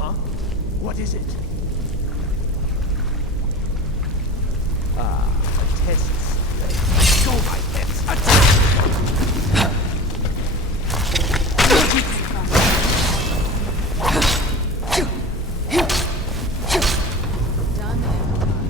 Huh? What is it? Test. Go, my pets. Attack! Done and done.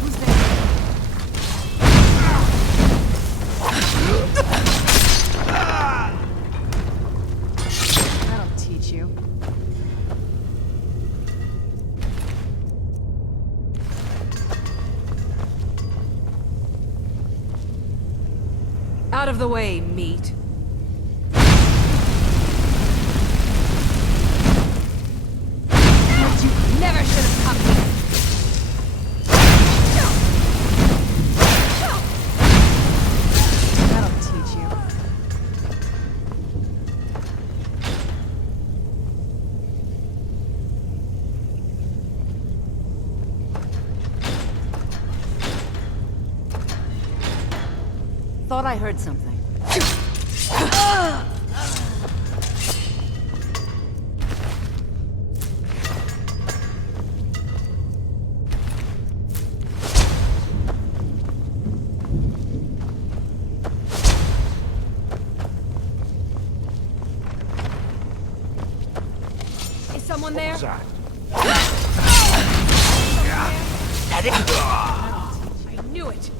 Who's there? That'll teach you. Out of the way, meat. You never should have come here. That'll teach you. Thought I heard something. Is someone there? That. I knew it.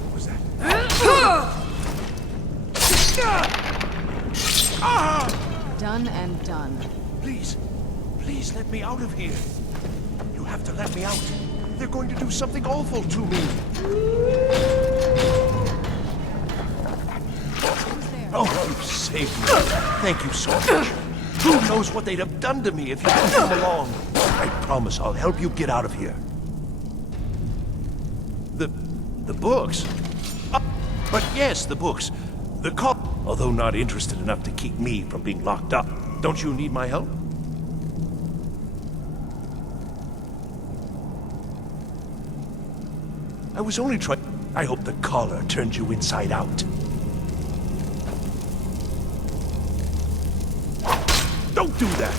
What was that? Done and done. Please, please let me out of here. You have to let me out. They're going to do something awful to me. Who's there? Oh, you saved me. Thank you so much. Who knows what they'd have done to me if you hadn't come along? I promise I'll help you get out of here. The books? But yes, the books. The cop, although not interested enough to keep me from being locked up. Don't you need my help? I was only trying... I hope the collar turned you inside out. Don't do that!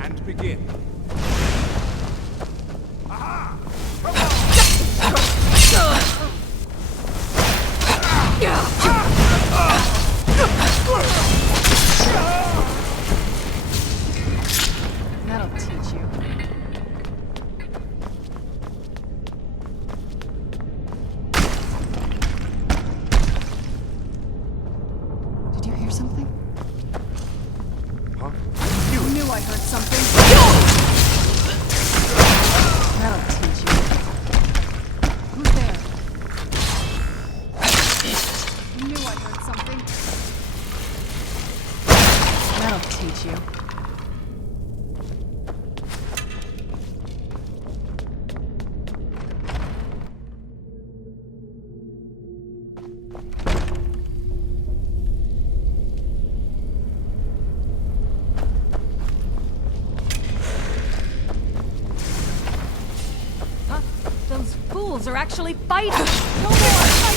And begin. That'll teach you. Did you hear something? Huh? You knew I heard something. That'll teach you. Who's there? You knew I heard something. That'll teach you. Huh? Those fools are actually fighting! No more! I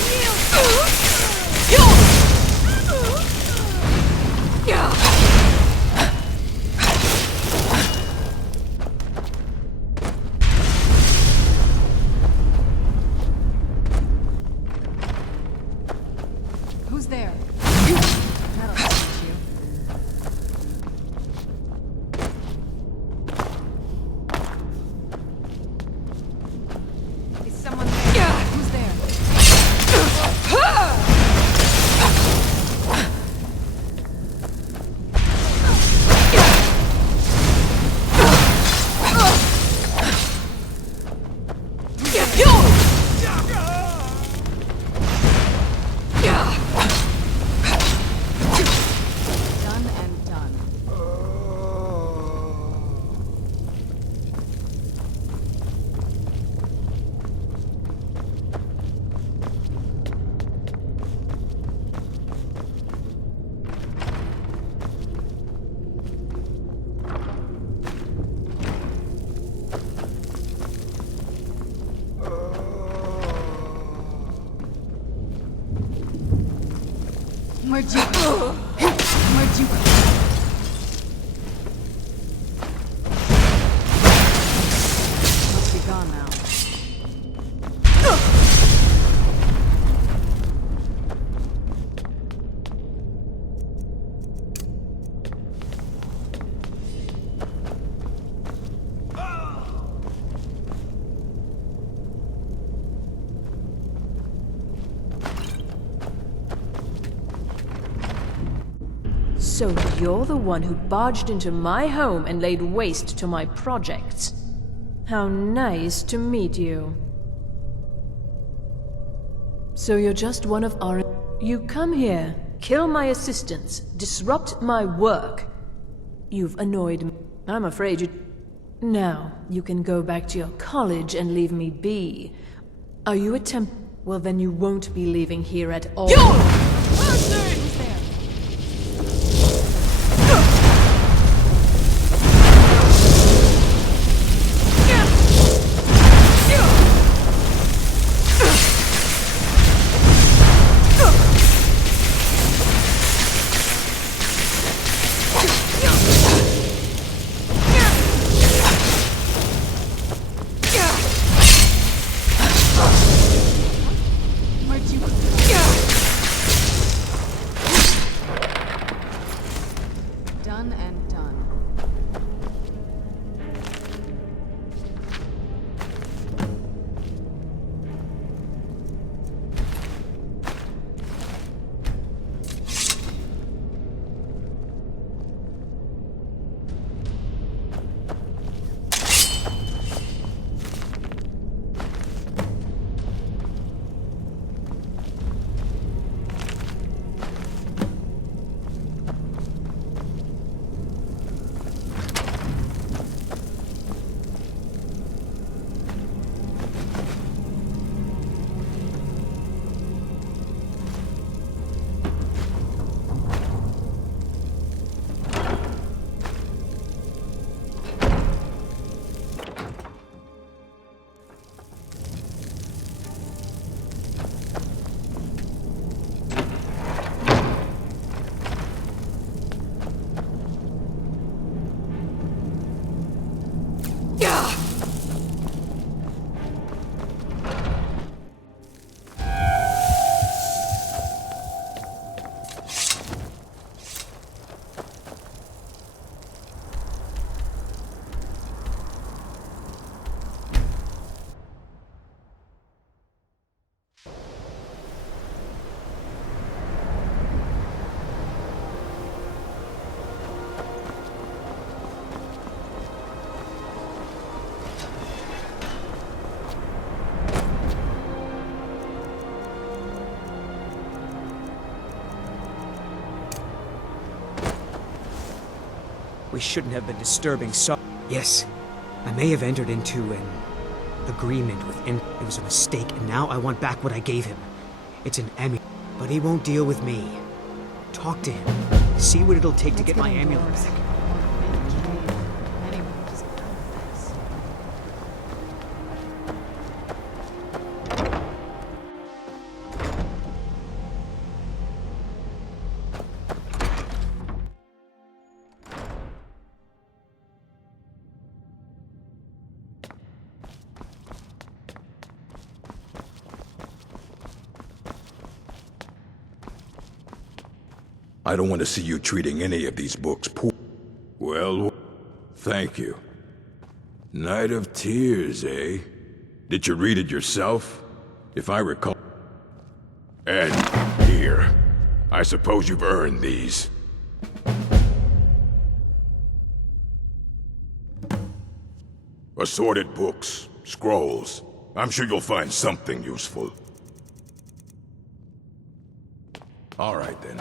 Who's there? Where'd you go? Where'd you go? Must be gone now. So you're the one who barged into my home and laid waste to my projects. How nice to meet you. So you're just one of our... You come here, kill my assistants, disrupt my work. You've annoyed me. I'm afraid you... Now, you can go back to your college and leave me be. Are you Well, then you won't be leaving here at all. Who's there? Done and done. We shouldn't have been disturbing so... Yes, I may have entered into an agreement with It was a mistake, and now I want back what I gave him. It's an amulet, but he won't deal with me. Talk to him. See what it'll take to get my amulet back. I don't want to see you treating any of these books poor. Well, thank you. Night of Tears, eh? Did you read it yourself? If I recall... And here. I suppose you've earned these. Assorted books, scrolls. I'm sure you'll find something useful. All right, then.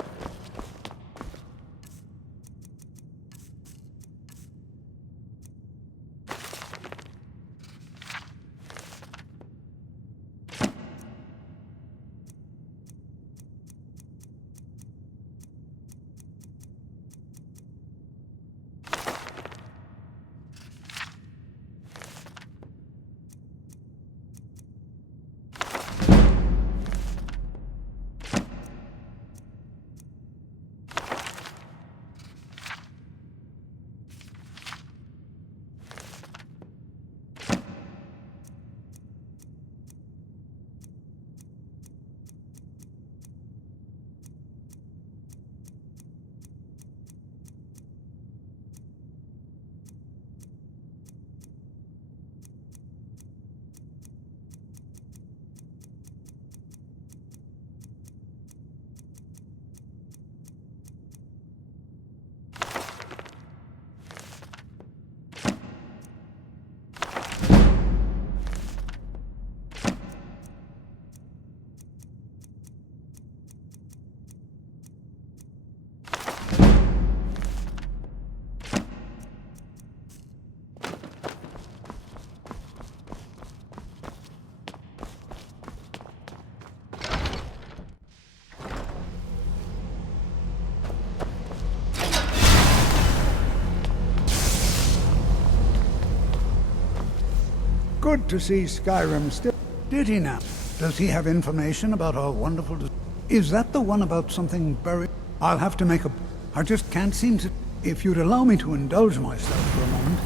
good to see Skyrim still. Did he now? Does he have information about our wonderful... Is that the one about something buried? I'll have to make a... I just can't seem to... If you'd allow me to indulge myself for a moment,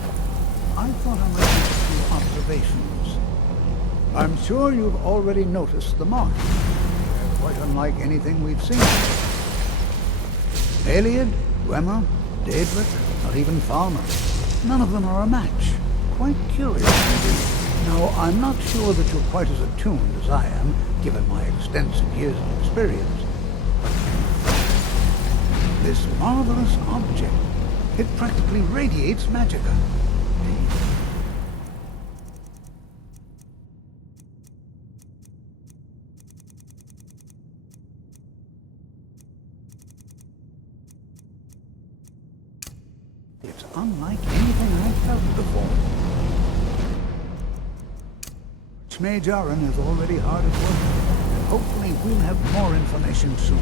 I thought I might make a few observations. I'm sure you've already noticed the marks. They're quite unlike anything we've seen. Aliad, Dwemer, Daedric, not even Falmer. None of them are a match. Quite curious indeed. Now, I'm not sure that you're quite as attuned as I am, given my extensive years of experience. This marvelous object, it practically radiates magicka. It's unlike anything I've felt before. Mage Aaron is already hard at work, and hopefully we'll have more information soon.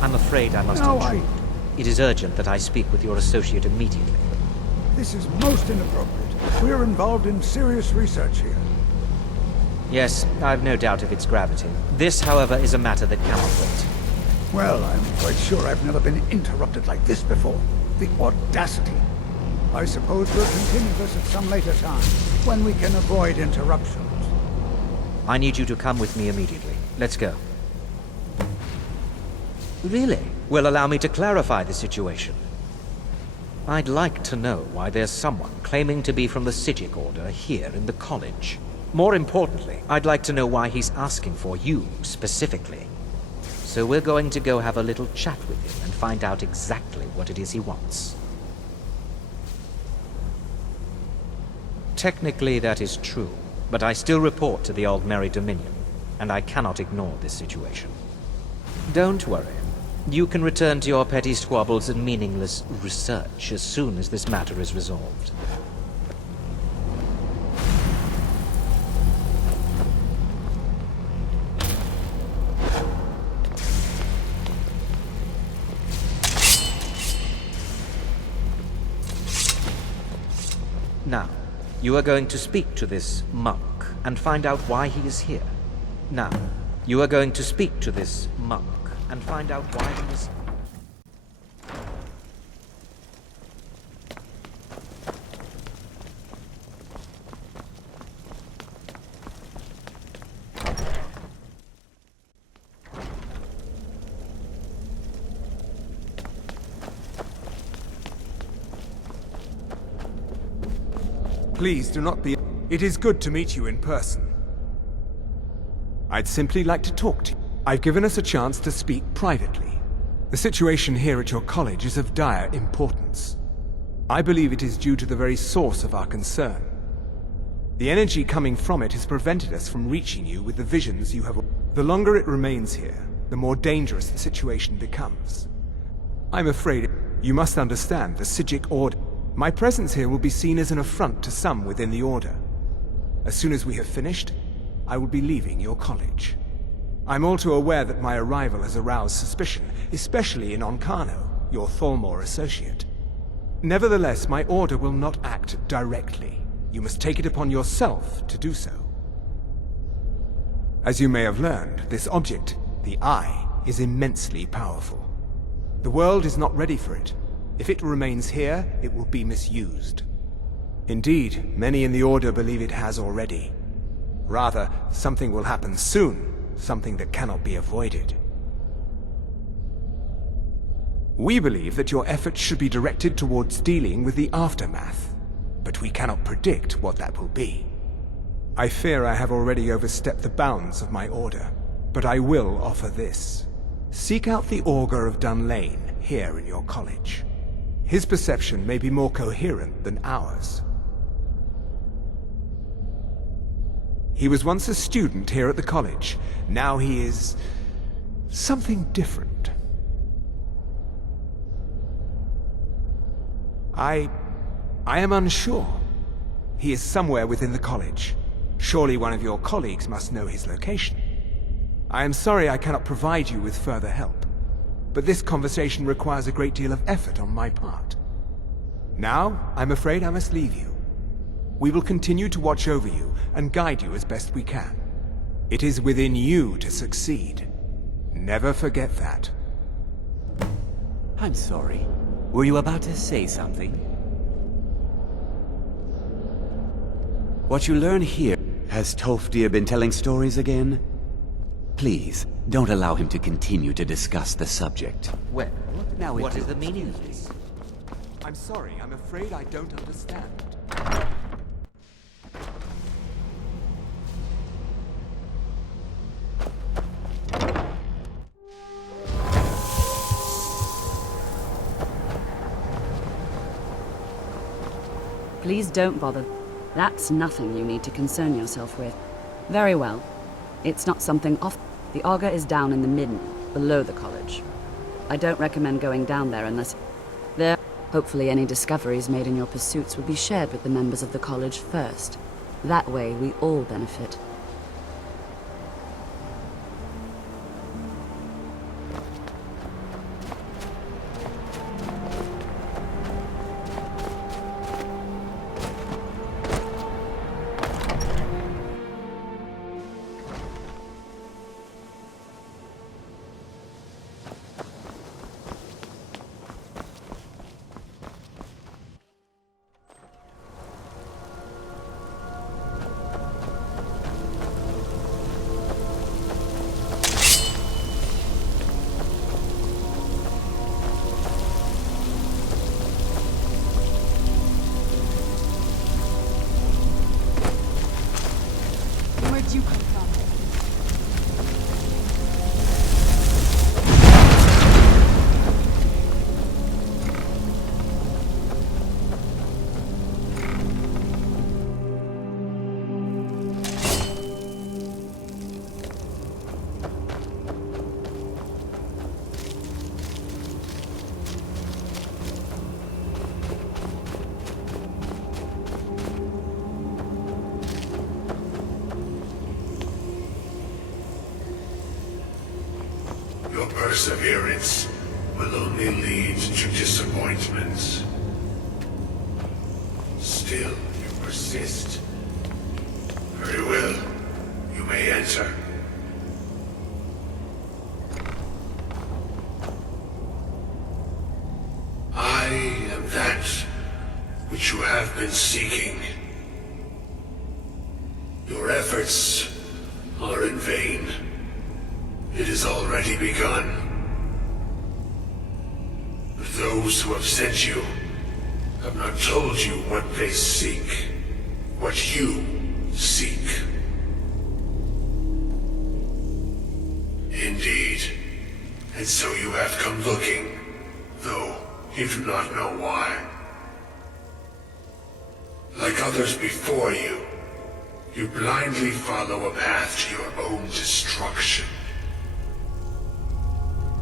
I'm afraid I must intrude. It is urgent that I speak with your associate immediately. This is most inappropriate. We're involved in serious research here. Yes, I've no doubt of its gravity. This, however, is a matter that cannot wait. Well, I'm quite sure I've never been interrupted like this before. The audacity. I suppose we'll continue this at some later time, when we can avoid interruptions. I need you to come with me immediately. Let's go. Really? Well, allow me to clarify the situation. I'd like to know why there's someone claiming to be from the Psijic Order here in the college. More importantly, I'd like to know why he's asking for you, specifically. So we're going to go have a little chat with him and find out exactly what it is he wants. Technically, that is true, but I still report to the Aldmeri Dominion, and I cannot ignore this situation. Don't worry. You can return to your petty squabbles and meaningless research as soon as this matter is resolved. Now, you are going to speak to this monk and find out why he is here. Now, you are going to speak to this monk and find out why he is... Please do not be... It is good to meet you in person. I'd simply like to talk to you. I've given us a chance to speak privately. The situation here at your college is of dire importance. I believe it is due to the very source of our concern. The energy coming from it has prevented us from reaching you with the visions you have... The longer it remains here, the more dangerous the situation becomes. I'm afraid you must understand the Psijic Order. My presence here will be seen as an affront to some within the Order. As soon as we have finished, I will be leaving your college. I'm all too aware that my arrival has aroused suspicion, especially in Onkano, your Thalmor associate. Nevertheless, my order will not act directly. You must take it upon yourself to do so. As you may have learned, this object, the Eye, is immensely powerful. The world is not ready for it. If it remains here, it will be misused. Indeed, many in the Order believe it has already. Rather, something will happen soon, something that cannot be avoided. We believe that your efforts should be directed towards dealing with the aftermath, but we cannot predict what that will be. I fear I have already overstepped the bounds of my order, but I will offer this. Seek out the Augur of Dunlane here in your college. His perception may be more coherent than ours. He was once a student here at the college. Now he is... something different. I am unsure. He is somewhere within the college. Surely one of your colleagues must know his location. I am sorry I cannot provide you with further help, but this conversation requires a great deal of effort on my part. Now, I'm afraid I must leave you. We will continue to watch over you and guide you as best we can. It is within you to succeed. Never forget that. I'm sorry. Were you about to say something? What you learn here... Has Tolfdir been telling stories again? Please, don't allow him to continue to discuss the subject. Well, Now what it is the goes. meaning of this? I'm sorry, I'm afraid I don't understand. Please don't bother. That's nothing you need to concern yourself with. Very well. It's not something off. The Auger is down in the midden, below the college. I don't recommend going down there unless... There, hopefully any discoveries made in your pursuits will be shared with the members of the college first. That way, we all benefit. Where'd you come from? Your perseverance will only lead to disappointments. Still, you persist. Very well. You may enter. I am that which you have been seeking. Your efforts are in vain. It has already begun. But those who have sent you have not told you what they seek, what you seek. Indeed. And so you have come looking, though you do not know why. Like others before you, you blindly follow a path to your own destruction.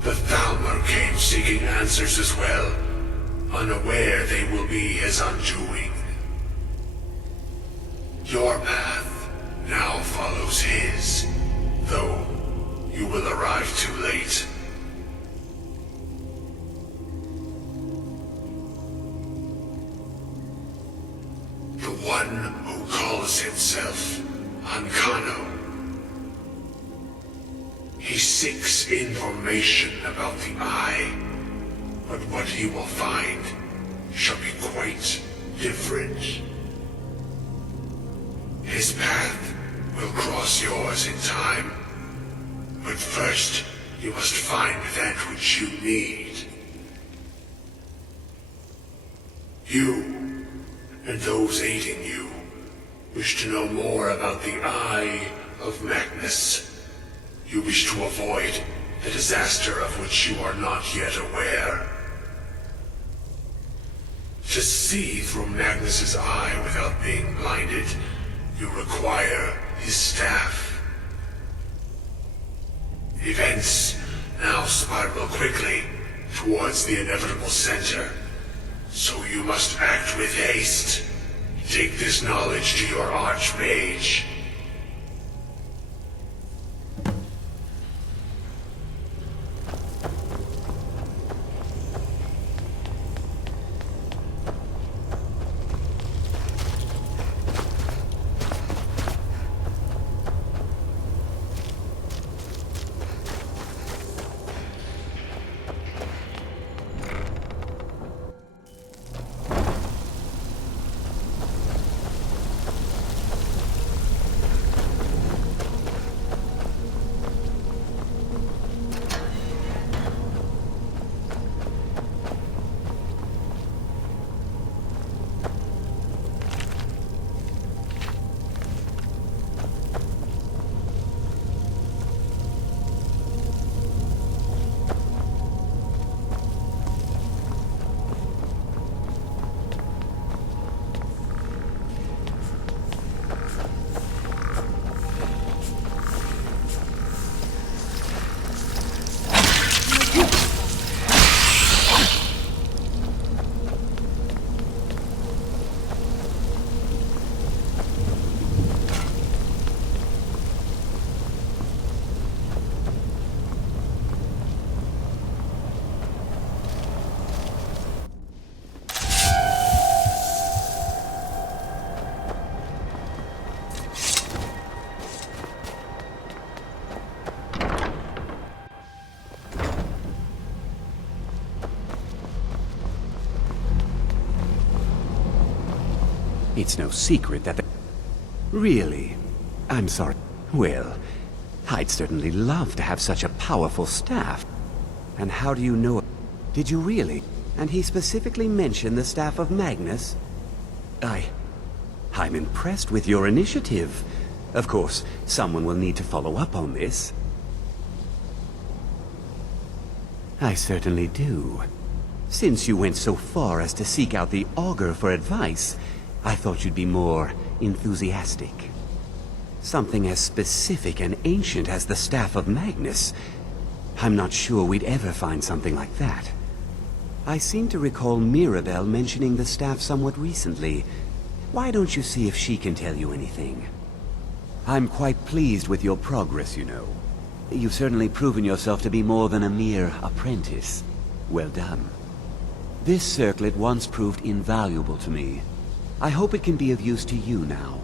The Thalmor came seeking answers as well, unaware they will be his undoing. Your path now follows his, though you will arrive too late. The one who calls himself Ankano. He seeks information about the Eye, but what he will find shall be quite different. His path will cross yours in time, but first you must find that which you need. You, and those aiding you, wish to know more about the Eye of Magnus. You wish to avoid the disaster of which you are not yet aware. To see through Magnus's eye without being blinded, you require his staff. Events now spiral quickly towards the inevitable center, so you must act with haste. Take this knowledge to your Archmage. It's no secret that the... Really? I'm sorry. Well, I'd certainly love to have such a powerful staff. And how do you know it? Did you really? And he specifically mentioned the staff of Magnus? I'm impressed with your initiative. Of course, someone will need to follow up on this. I certainly do. Since you went so far as to seek out the Augur for advice, I thought you'd be more enthusiastic. Something as specific and ancient as the Staff of Magnus. I'm not sure we'd ever find something like that. I seem to recall Mirabelle mentioning the staff somewhat recently. Why don't you see if she can tell you anything? I'm quite pleased with your progress, you know. You've certainly proven yourself to be more than a mere apprentice. Well done. This circlet once proved invaluable to me. I hope it can be of use to you now.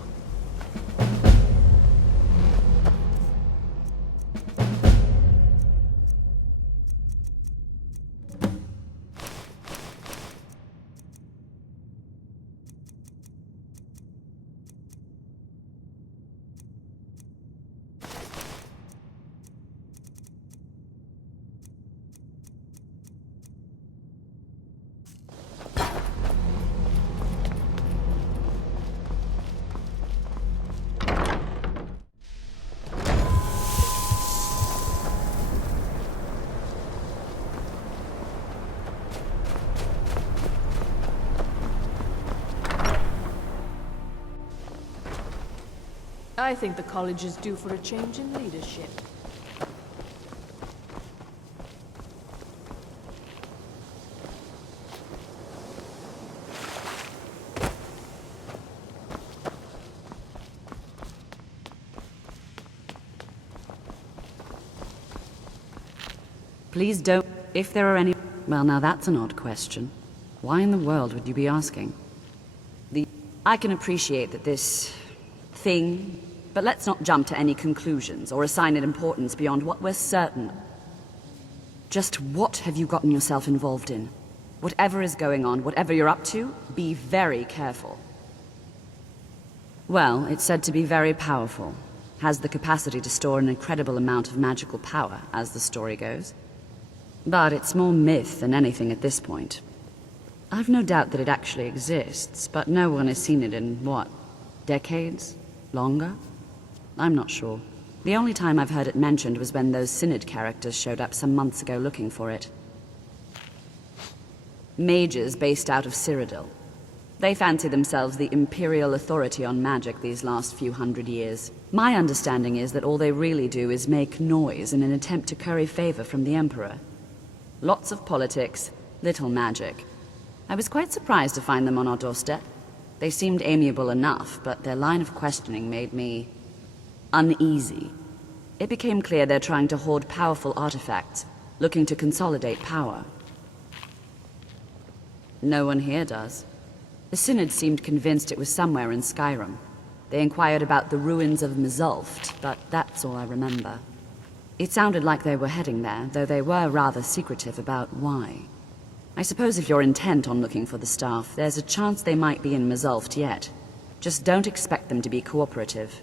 I think the college is due for a change in leadership. Please don't... If there are any... Well, now that's an odd question. Why in the world would you be asking? I can appreciate that this... thing... But let's not jump to any conclusions or assign it importance beyond what we're certain. Just what have you gotten yourself involved in? Whatever is going on, whatever you're up to, be very careful. Well, it's said to be very powerful. Has the capacity to store an incredible amount of magical power, as the story goes. But it's more myth than anything at this point. I've no doubt that it actually exists, but no one has seen it in, what, decades? Longer? I'm not sure. The only time I've heard it mentioned was when those Synod characters showed up some months ago looking for it. Mages based out of Cyrodiil. They fancy themselves the imperial authority on magic these last few hundred years. My understanding is that all they really do is make noise in an attempt to curry favor from the Emperor. Lots of politics, little magic. I was quite surprised to find them on our doorstep. They seemed amiable enough, but their line of questioning made me... uneasy. It became clear they're trying to hoard powerful artifacts, looking to consolidate power. No one here does. The Synod seemed convinced it was somewhere in Skyrim. They inquired about the ruins of Mzulft, but that's all I remember. It sounded like they were heading there, though they were rather secretive about why. I suppose if you're intent on looking for the staff, there's a chance they might be in Mzulft yet. Just don't expect them to be cooperative.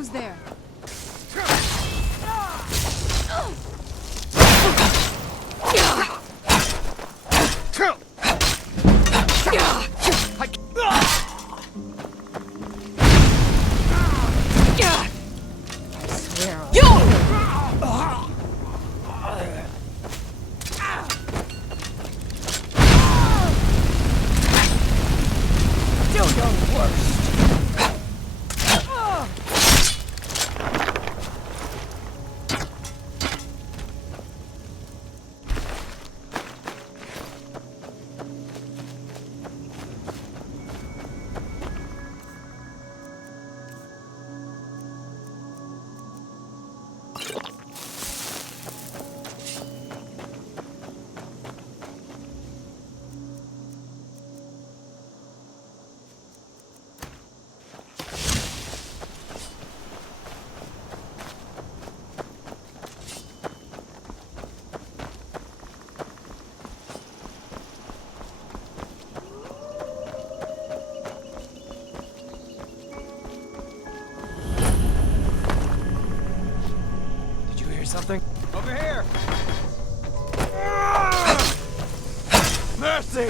Who's there? Something? Over here! Mercy!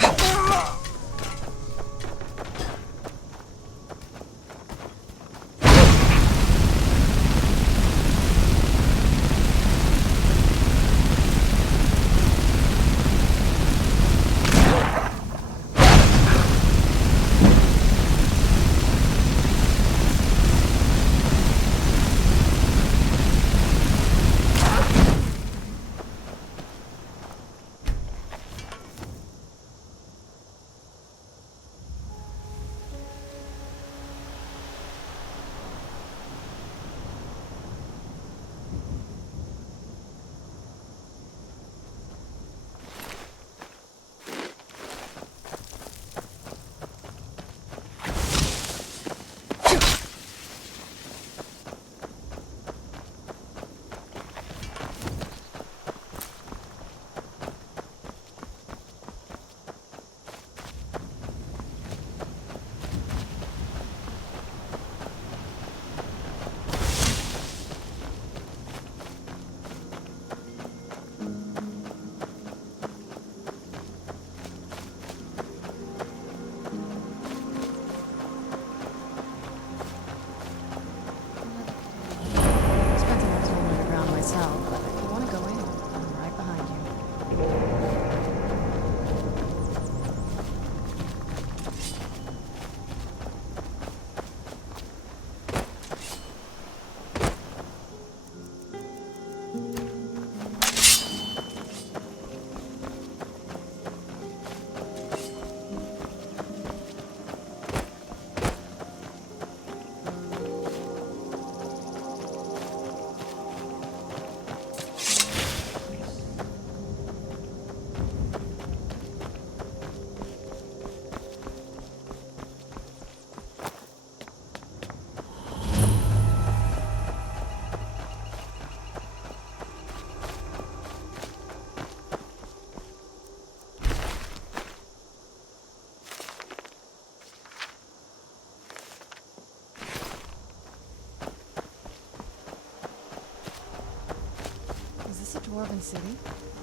Dwarven city.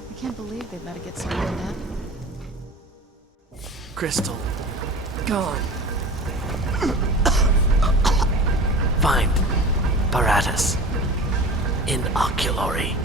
I can't believe they let it get so into that. Crystal. Gone. Find Paratus. In Oculory.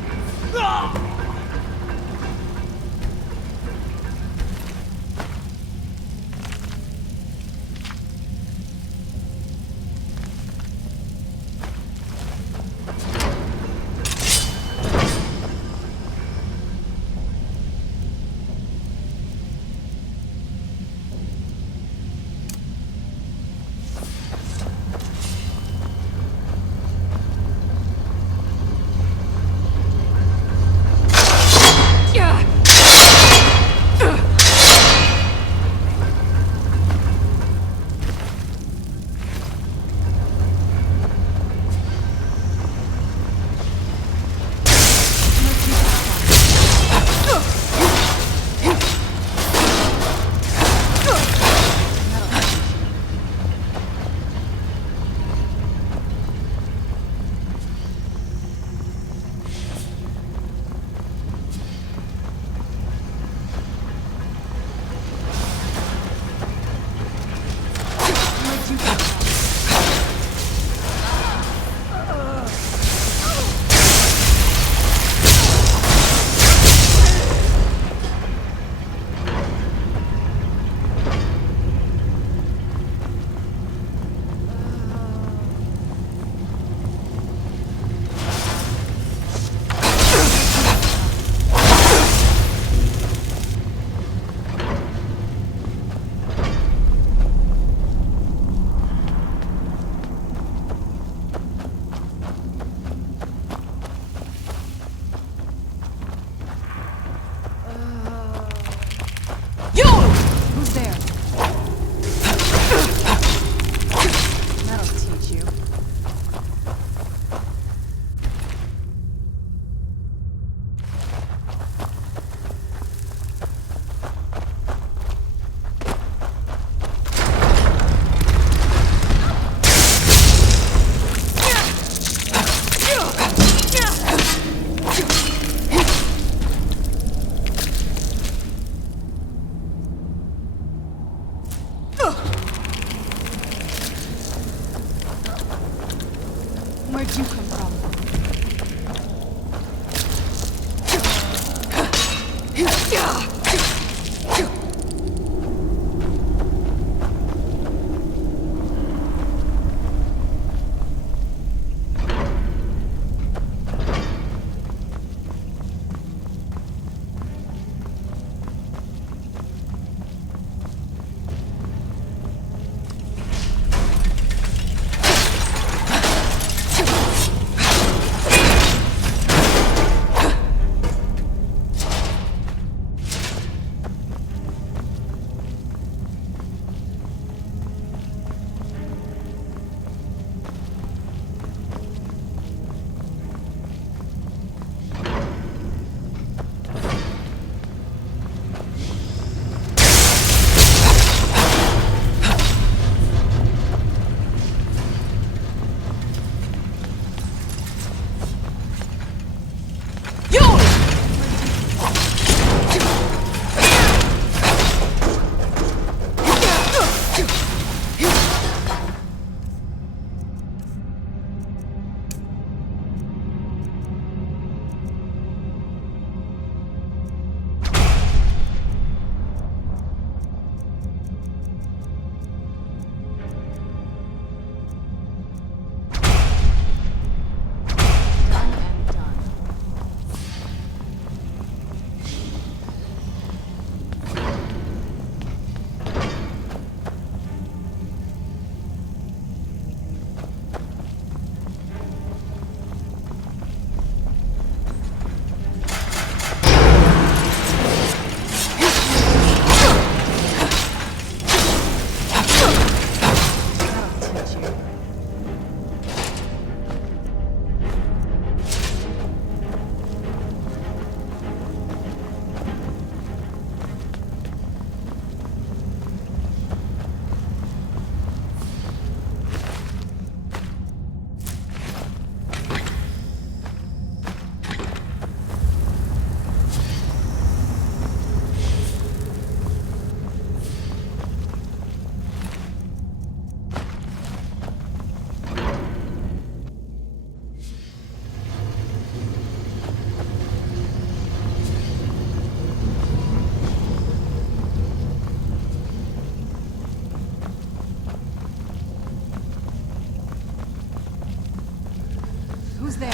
Who's there?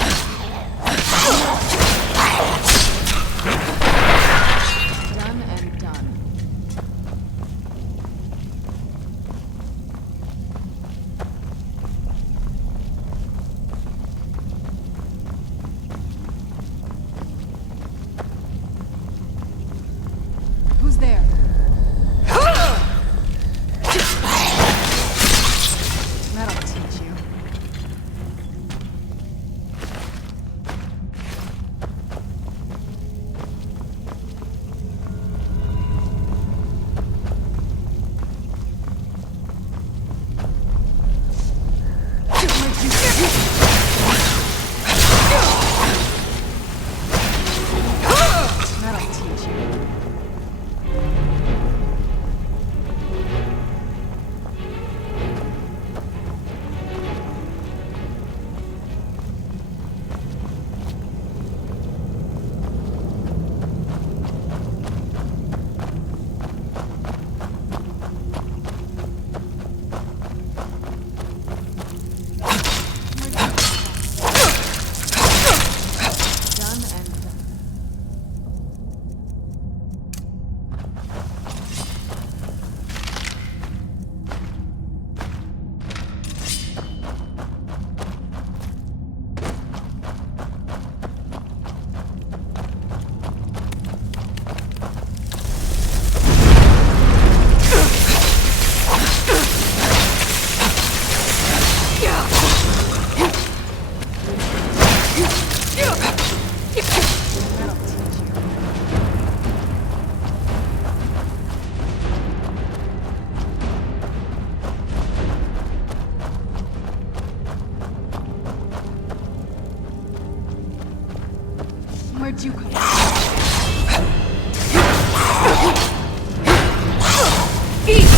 Done and done. Who's there? That'll teach you. That'll teach you. Done and done. That'll teach you. Where'd you come from? That'll teach you.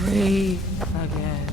free again.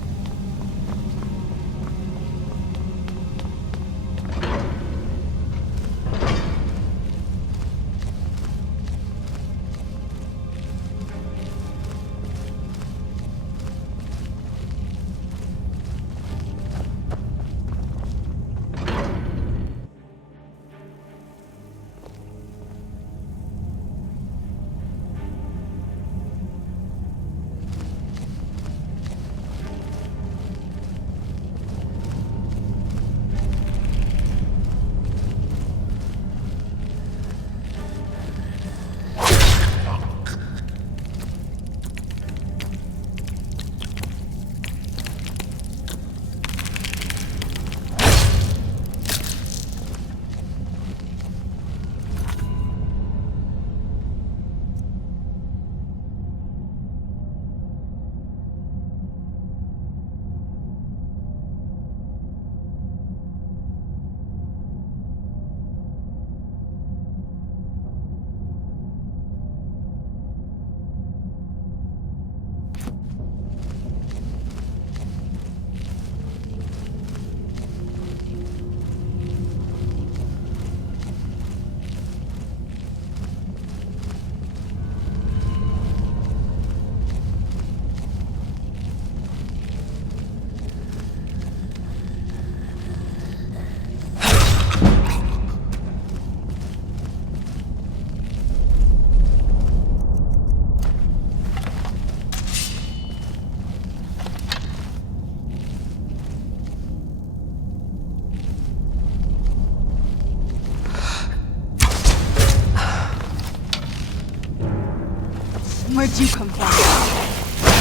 Where'd you come from?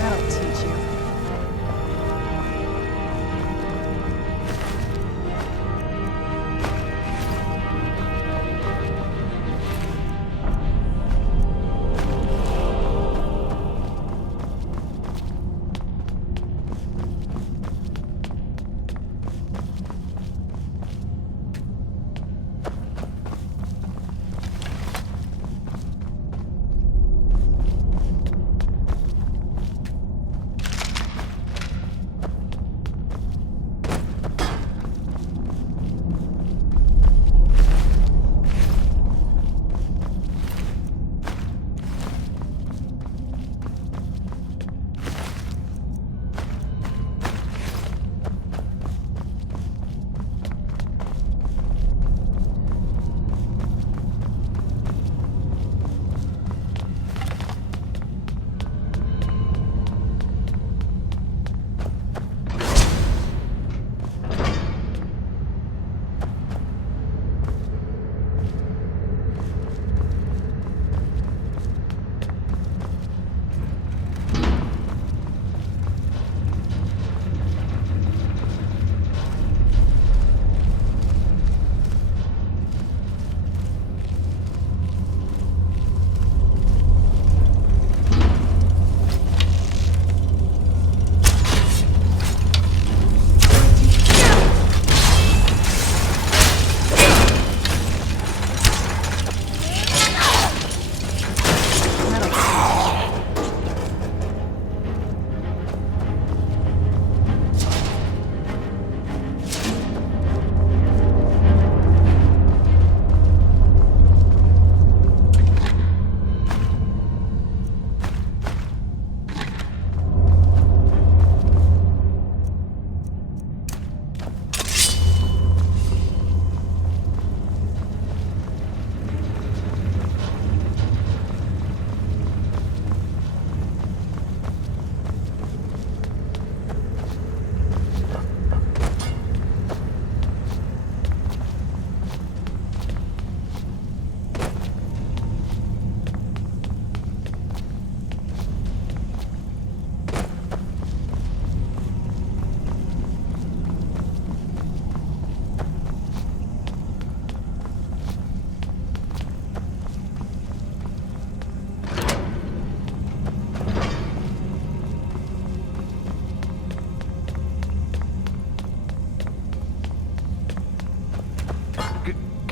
That'll teach you.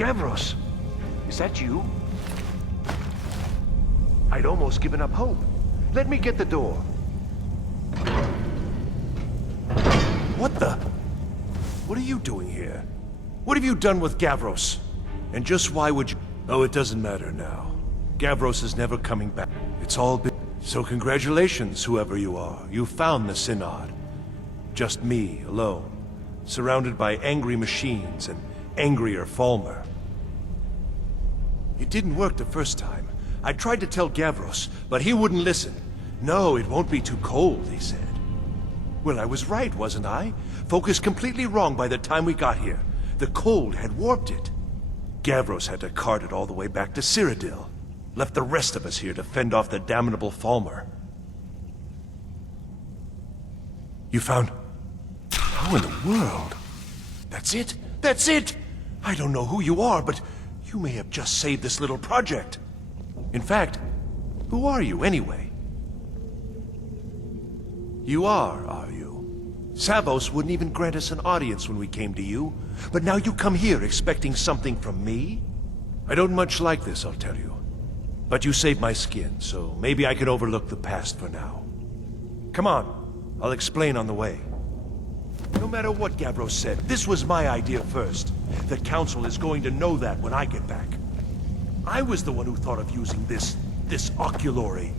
Gavros, is that you? I'd almost given up hope. Let me get the door. What the? What are you doing here? What have you done with Gavros? And just why would you... Oh, it doesn't matter now. Gavros is never coming back. It's all been... So congratulations, whoever you are. You found the Synod. Just me, alone. Surrounded by angry machines and angrier Falmer. It didn't work the first time. I tried to tell Gavros, but he wouldn't listen. No, it won't be too cold, he said. Well, I was right, wasn't I? Focused completely wrong by the time we got here. The cold had warped it. Gavros had to cart it all the way back to Cyrodiil. Left the rest of us here to fend off the damnable Falmer. You found... How in the world? That's it? That's it! I don't know who you are, but you may have just saved this little project. In fact, who are you anyway? You are you? Savos wouldn't even grant us an audience when we came to you, but now you come here expecting something from me? I don't much like this, I'll tell you. But you saved my skin, so maybe I can overlook the past for now. Come on, I'll explain on the way. No matter what Gavros said, this was my idea first. The Council is going to know that when I get back. I was the one who thought of using this oculory.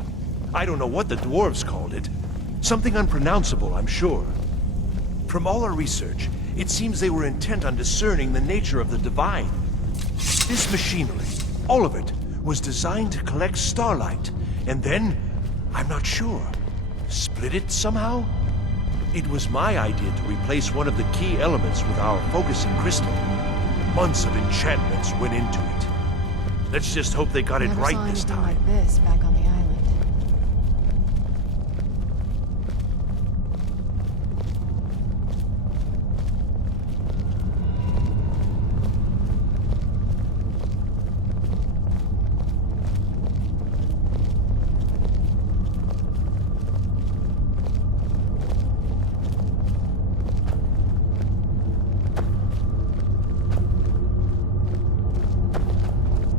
I don't know what the dwarves called it. Something unpronounceable, I'm sure. From all our research, it seems they were intent on discerning the nature of the divine. This machinery, all of it, was designed to collect starlight, and then, I'm not sure, split it somehow? It was my idea to replace one of the key elements with our focusing crystal. Months of enchantments went into it. Let's just hope they got it right this time. Like this back on the island.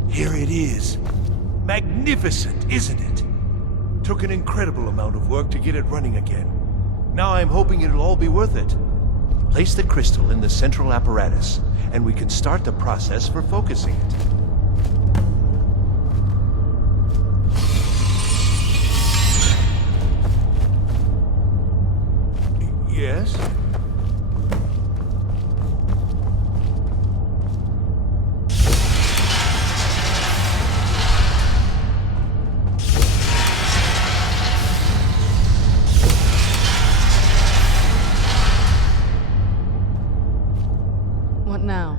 Here it is. Magnificent, isn't it? Took an incredible amount of work to get it running again. Now I'm hoping it'll all be worth it. Place the crystal in the central apparatus, and we can start the process for focusing it. Yes? What now?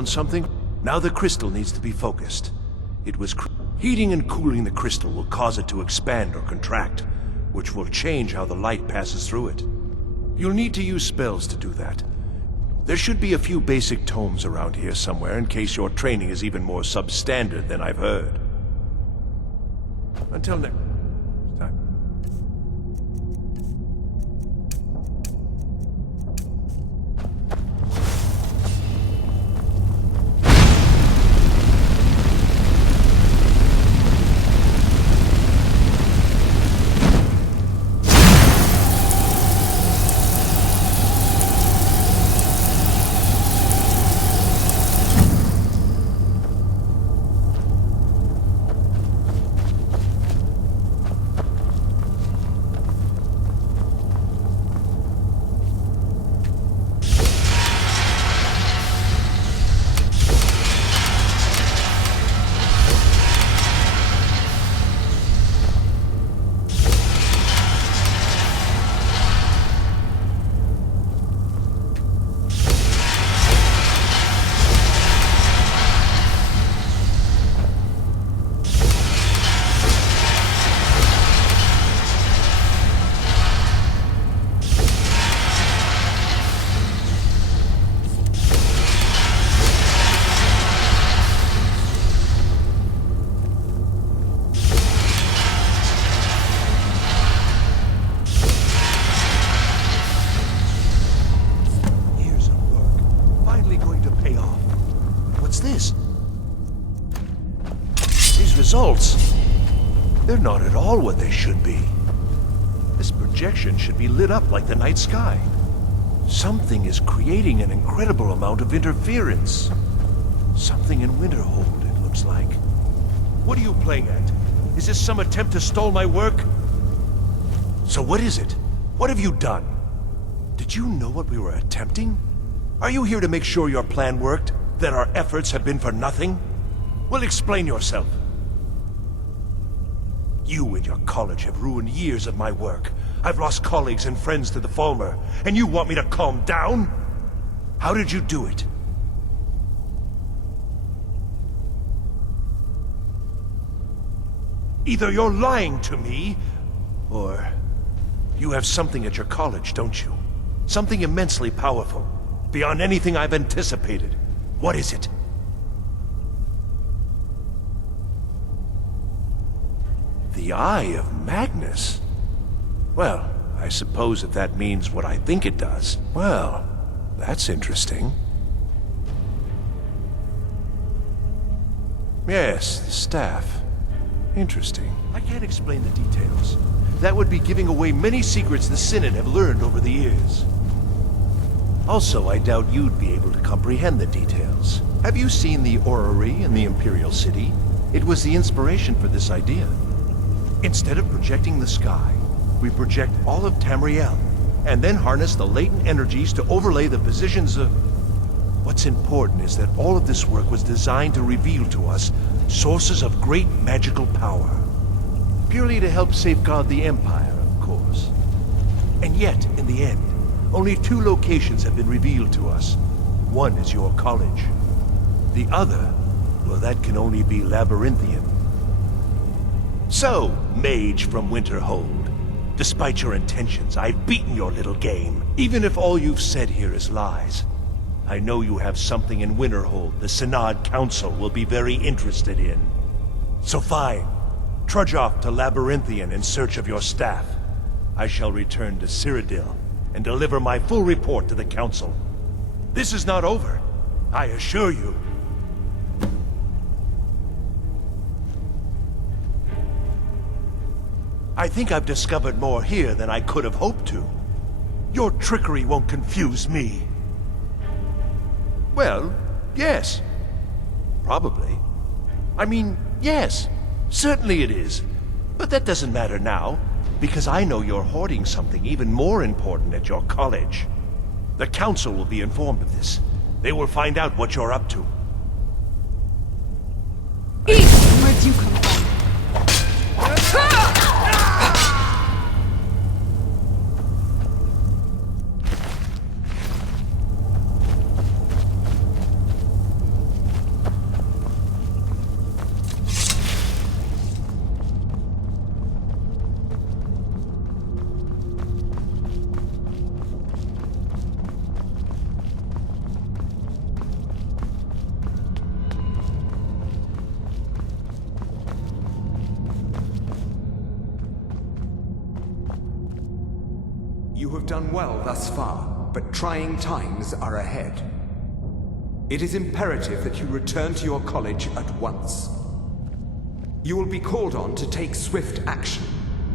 on something? Now the crystal needs to be focused. It was heating and cooling the crystal will cause it to expand or contract, which will change how the light passes through it. You'll need to use spells to do that. There should be a few basic tomes around here somewhere in case your training is even more substandard than I've heard. Until next time. Results. They're not at all what they should be. This projection should be lit up like the night sky. Something is creating an incredible amount of interference. Something in Winterhold, it looks like. What are you playing at? Is this some attempt to stall my work? So what is it? What have you done? Did you know what we were attempting? Are you here to make sure your plan worked? That our efforts have been for nothing? Well, explain yourself. You and your college have ruined years of my work. I've lost colleagues and friends to the Falmer, and you want me to calm down? How did you do it? Either you're lying to me, or you have something at your college, don't you? Something immensely powerful, beyond anything I've anticipated. What is it? The Eye of Magnus? Well, I suppose if that means what I think it does. Well, that's interesting. Yes, the staff. Interesting. I can't explain the details. That would be giving away many secrets the Synod have learned over the years. Also, I doubt you'd be able to comprehend the details. Have you seen the orrery in the Imperial City? It was the inspiration for this idea. Instead of projecting the sky, we project all of Tamriel, and then harness the latent energies to overlay the positions of... What's important is that all of this work was designed to reveal to us sources of great magical power. Purely to help safeguard the Empire, of course. And yet, in the end, only 2 locations have been revealed to us. One is your college. The other, well, that can only be Labyrinthian. So, mage from Winterhold, despite your intentions, I've beaten your little game. Even if all you've said here is lies, I know you have something in Winterhold the Synod Council will be very interested in. So fine, trudge off to Labyrinthian in search of your staff. I shall return to Cyrodiil and deliver my full report to the Council. This is not over, I assure you. I think I've discovered more here than I could have hoped to. Your trickery won't confuse me. Well, yes. Probably. I mean, yes. Certainly it is. But that doesn't matter now, because I know you're hoarding something even more important at your college. The Council will be informed of this. They will find out what you're up to. Where'd you come from? You have done well thus far, but trying times are ahead. It is imperative that you return to your college at once. You will be called on to take swift action,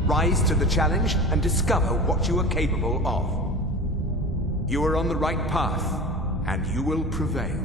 rise to the challenge, and discover what you are capable of. You are on the right path, and you will prevail.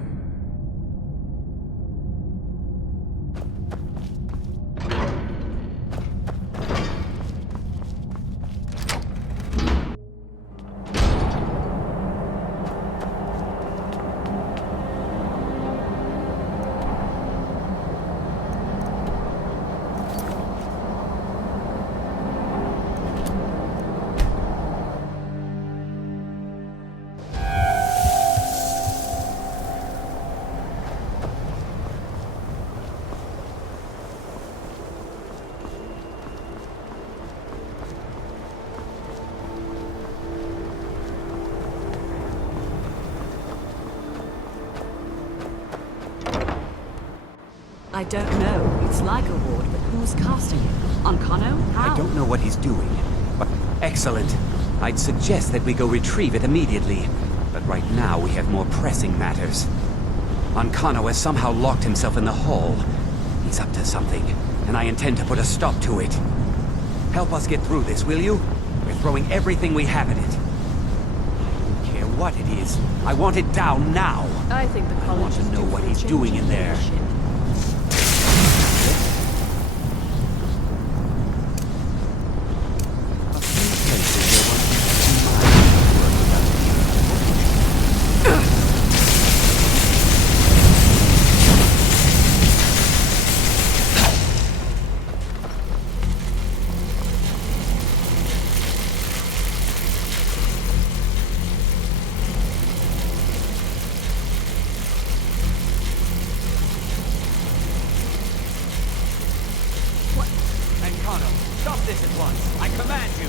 I don't know. It's like a ward, but who's casting it? Ancano? How? I don't know what he's doing, but excellent. I'd suggest that we go retrieve it immediately. But right now we have more pressing matters. Ancano has somehow locked himself in the hall. He's up to something, and I intend to put a stop to it. Help us get through this, will you? We're throwing everything we have at it. I don't care what it is. I want it down now. I think the I college want to is know due what for a he's change doing in there. leadership. Stop this at once. I command you.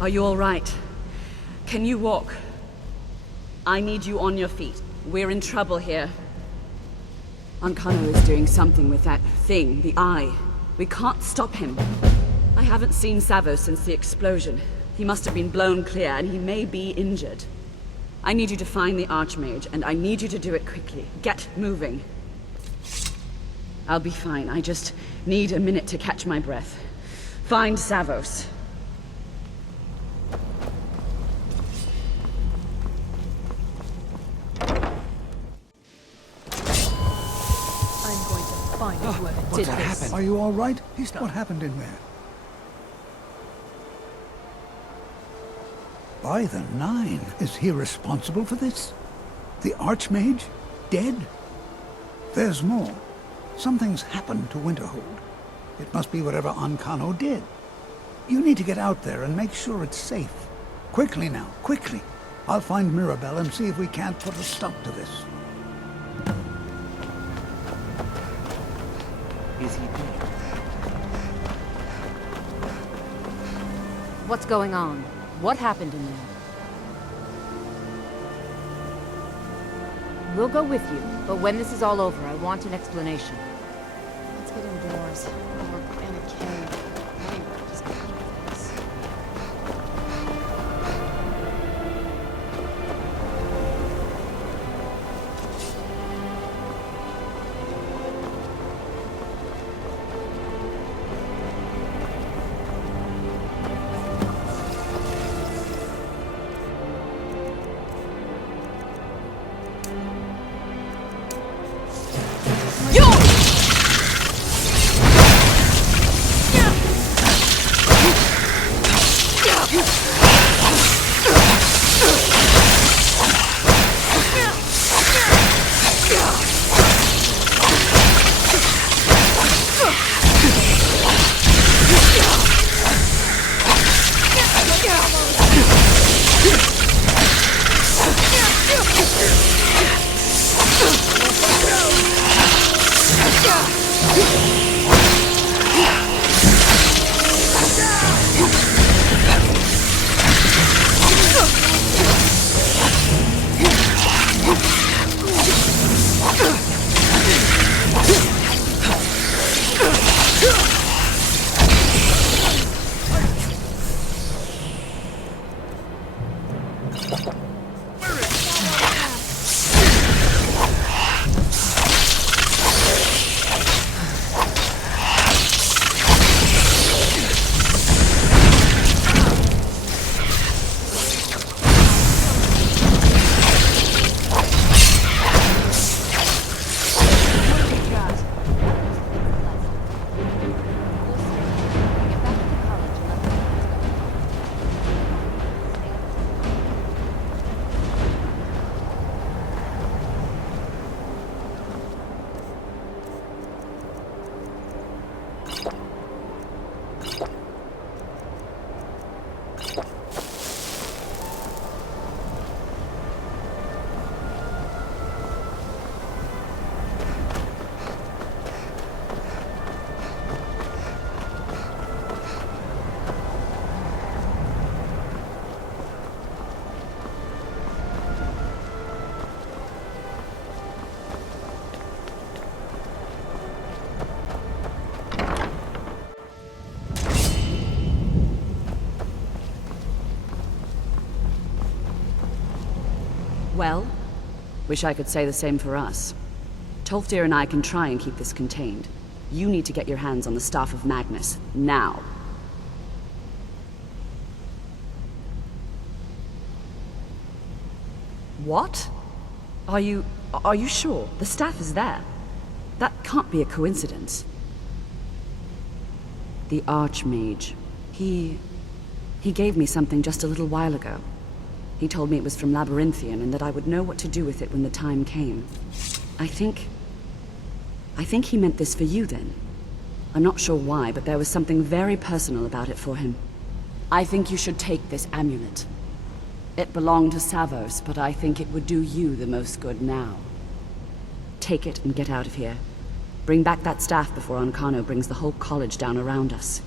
Are you all right? Can you walk? I need you on your feet. We're in trouble here. Ancano is doing something with that thing, the eye. We can't stop him. I haven't seen Savo since the explosion. He must have been blown clear, and he may be injured. I need you to find the Archmage, and I need you to do it quickly. Get moving. I'll be fine. I just need a minute to catch my breath. Find Savos. I'm going to find whoever did this. Are you all right? What happened in there? By the Nine, is he responsible for this? The Archmage? Dead? There's more. Something's happened to Winterhold. It must be whatever Ancano did. You need to get out there and make sure it's safe. Quickly now, quickly. I'll find Mirabelle and see if we can't put a stop to this. Is he dead? What's going on? What happened in there? We'll go with you, but when this is all over, I want an explanation. Let's get indoors. We're in a cave. Anyway, just get rid of this. Well, wish I could say the same for us. Tolfdir and I can try and keep this contained. You need to get your hands on the Staff of Magnus, now. What? Are you sure? The staff is there. That can't be a coincidence. The Archmage. He gave me something just a little while ago. He told me it was from Labyrinthian and that I would know what to do with it when the time came. I think he meant this for you then. I'm not sure why, but there was something very personal about it for him. I think you should take this amulet. It belonged to Savos, but I think it would do you the most good now. Take it and get out of here. Bring back that staff before Ancano brings the whole college down around us.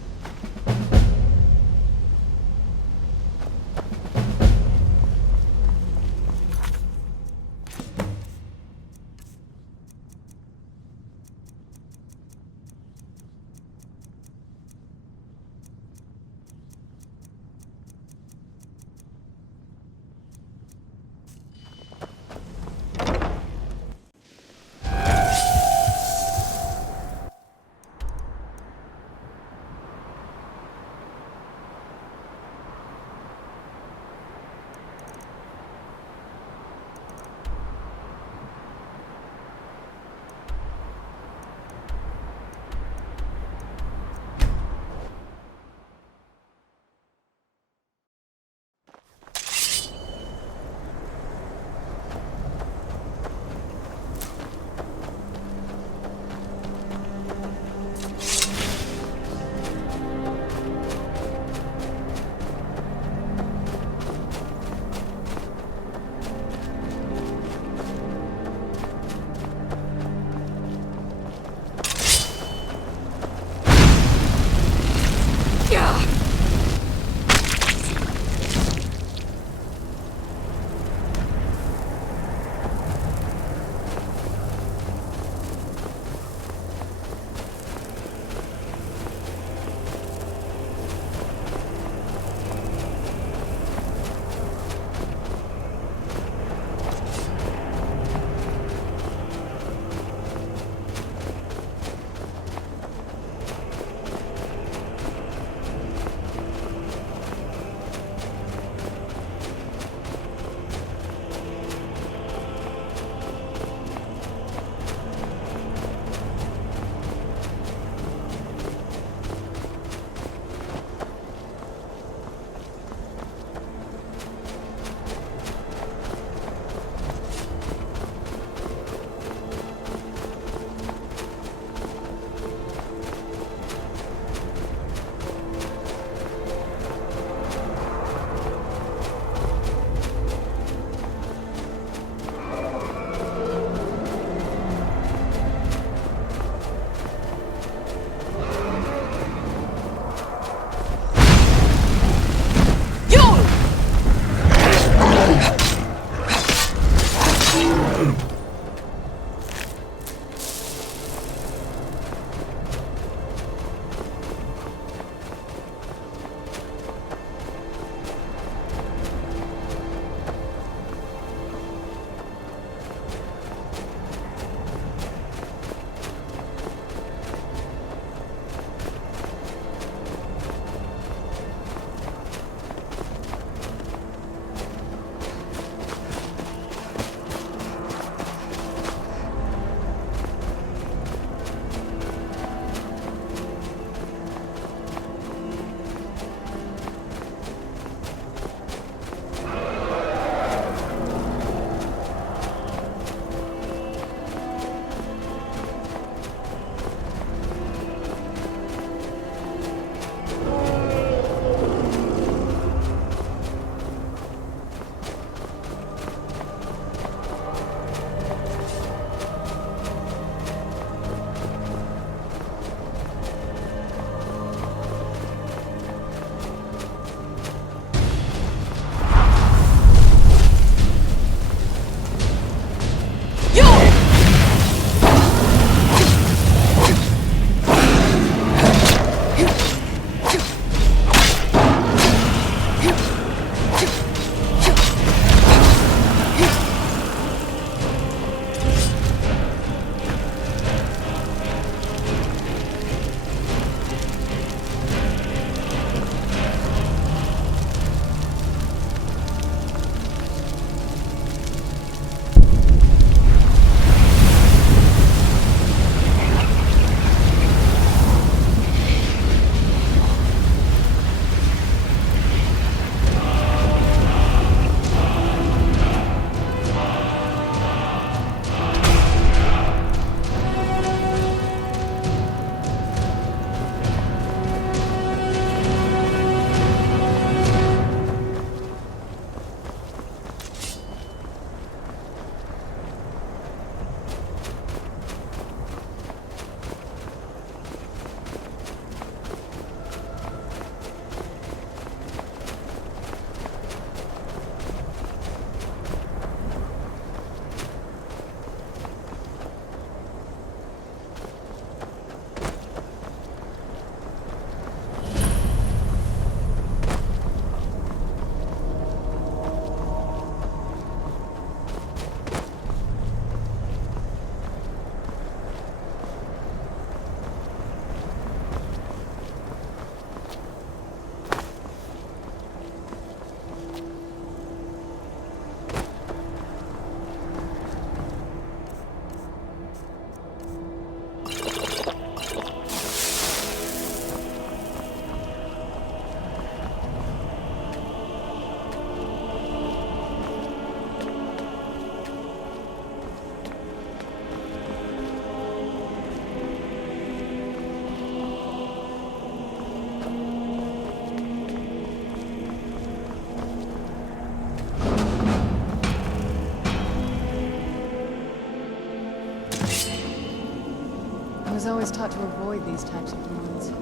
was always taught to avoid these types of moments. I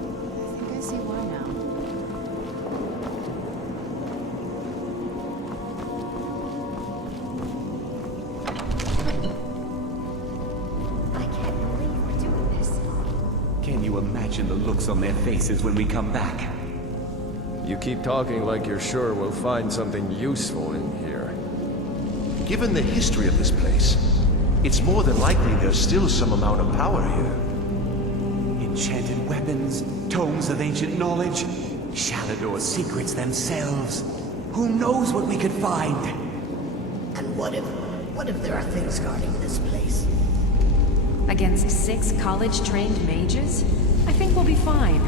think I see why now. I can't believe we're doing this. Can you imagine the looks on their faces when we come back? You keep talking like you're sure we'll find something useful in here. Given the history of this place, it's more than likely there's still some amount of power here. Enchanted weapons, tomes of ancient knowledge, Shalador's secrets themselves. Who knows what we could find? And what if there are things guarding this place? Against 6 college-trained mages? I think we'll be fine.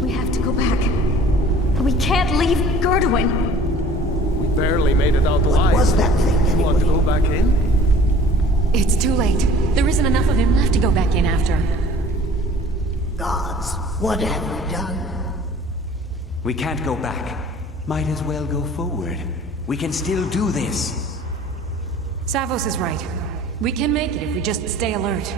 We have to go back. We can't leave Gerduin. We barely made it out alive. What was that thing anyway? You want to go back in? It's too late. There isn't enough of him left to go back in after. Gods, what have we done? We can't go back. Might as well go forward. We can still do this. Savos is right. We can make it if we just stay alert.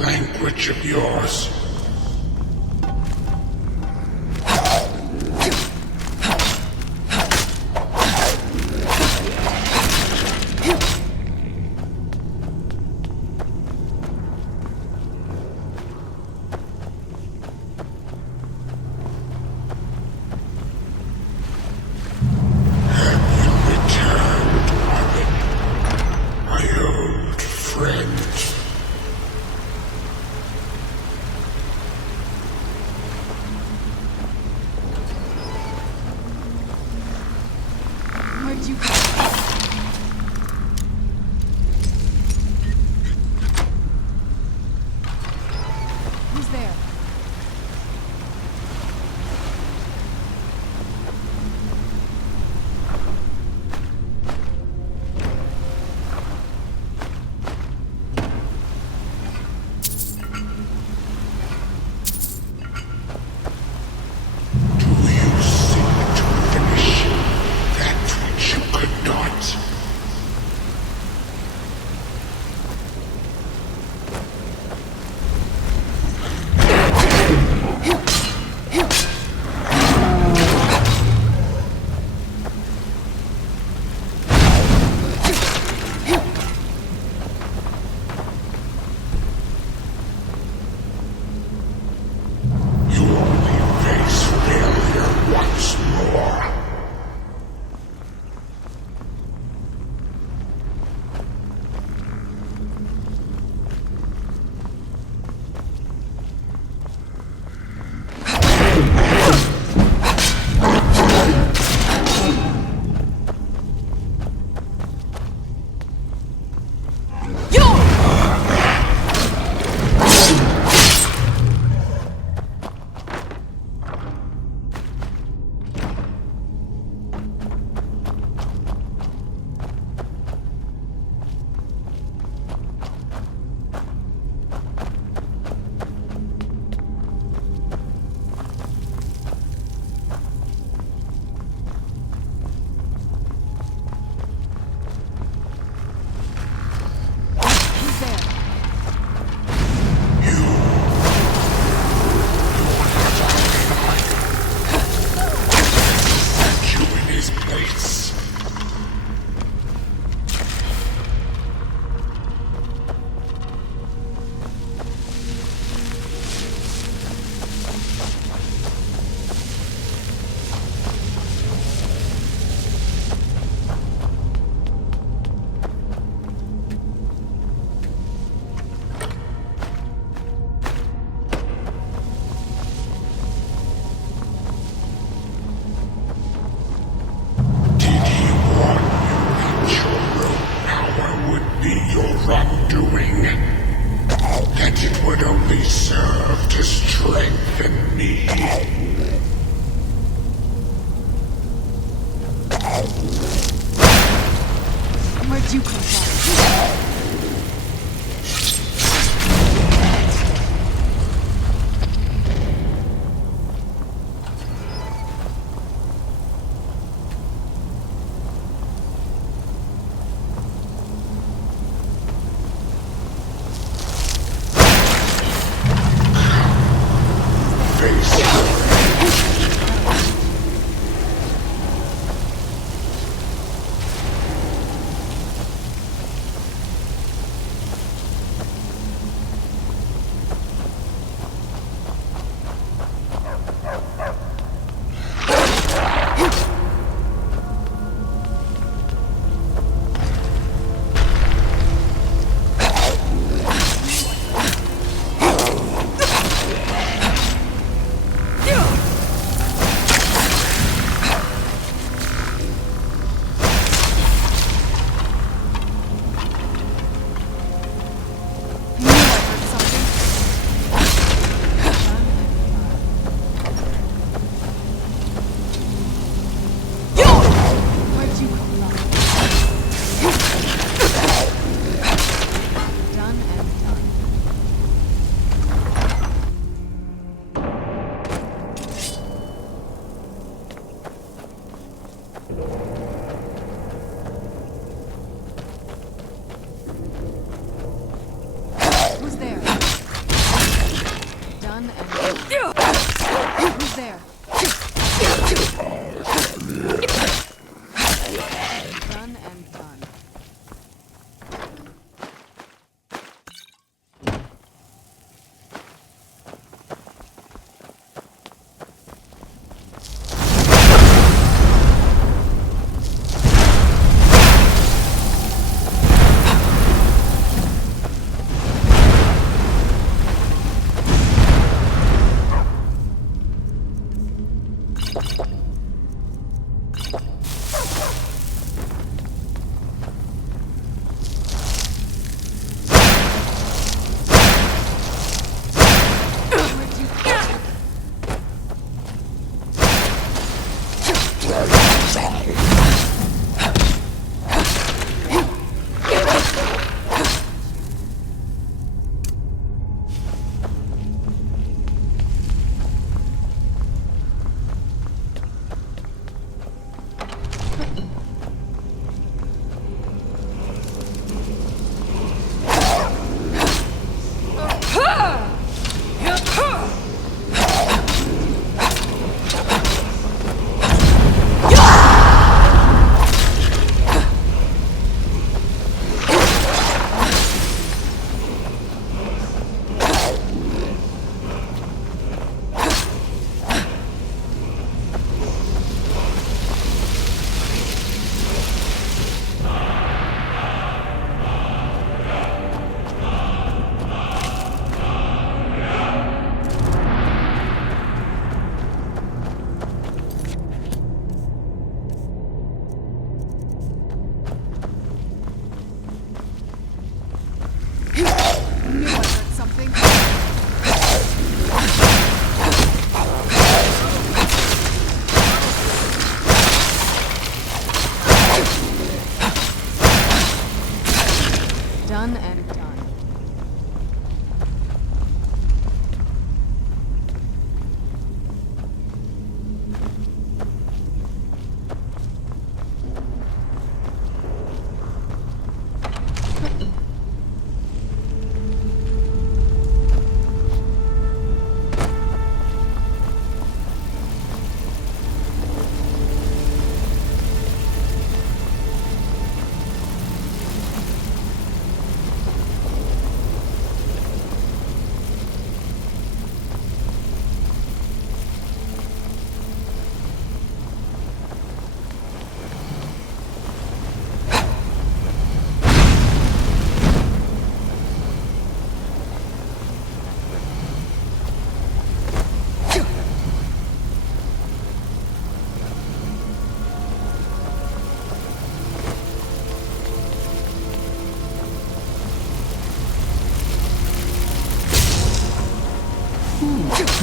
Language of yours.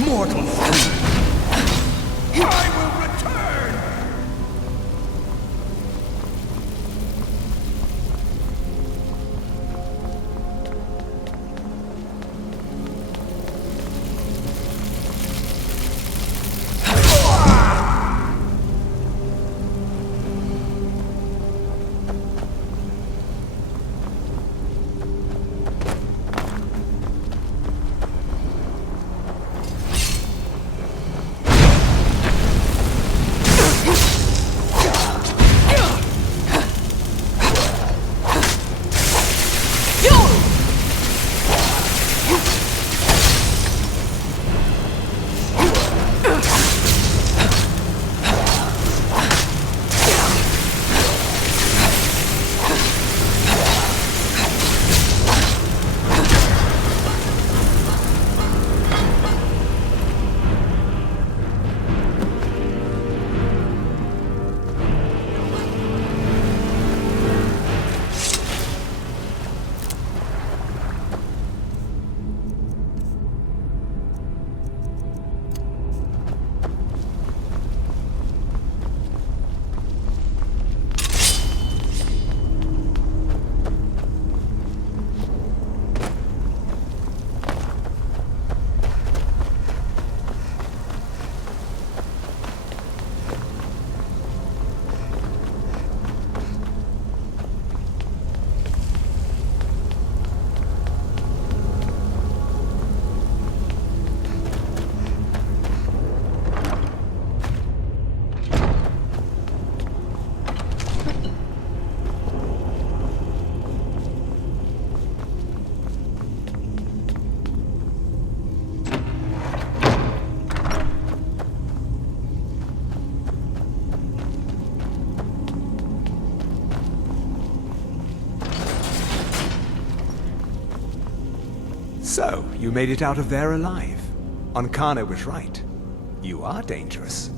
Mortal fool! I will return! So, you made it out of there alive. Ankana was right. You are dangerous.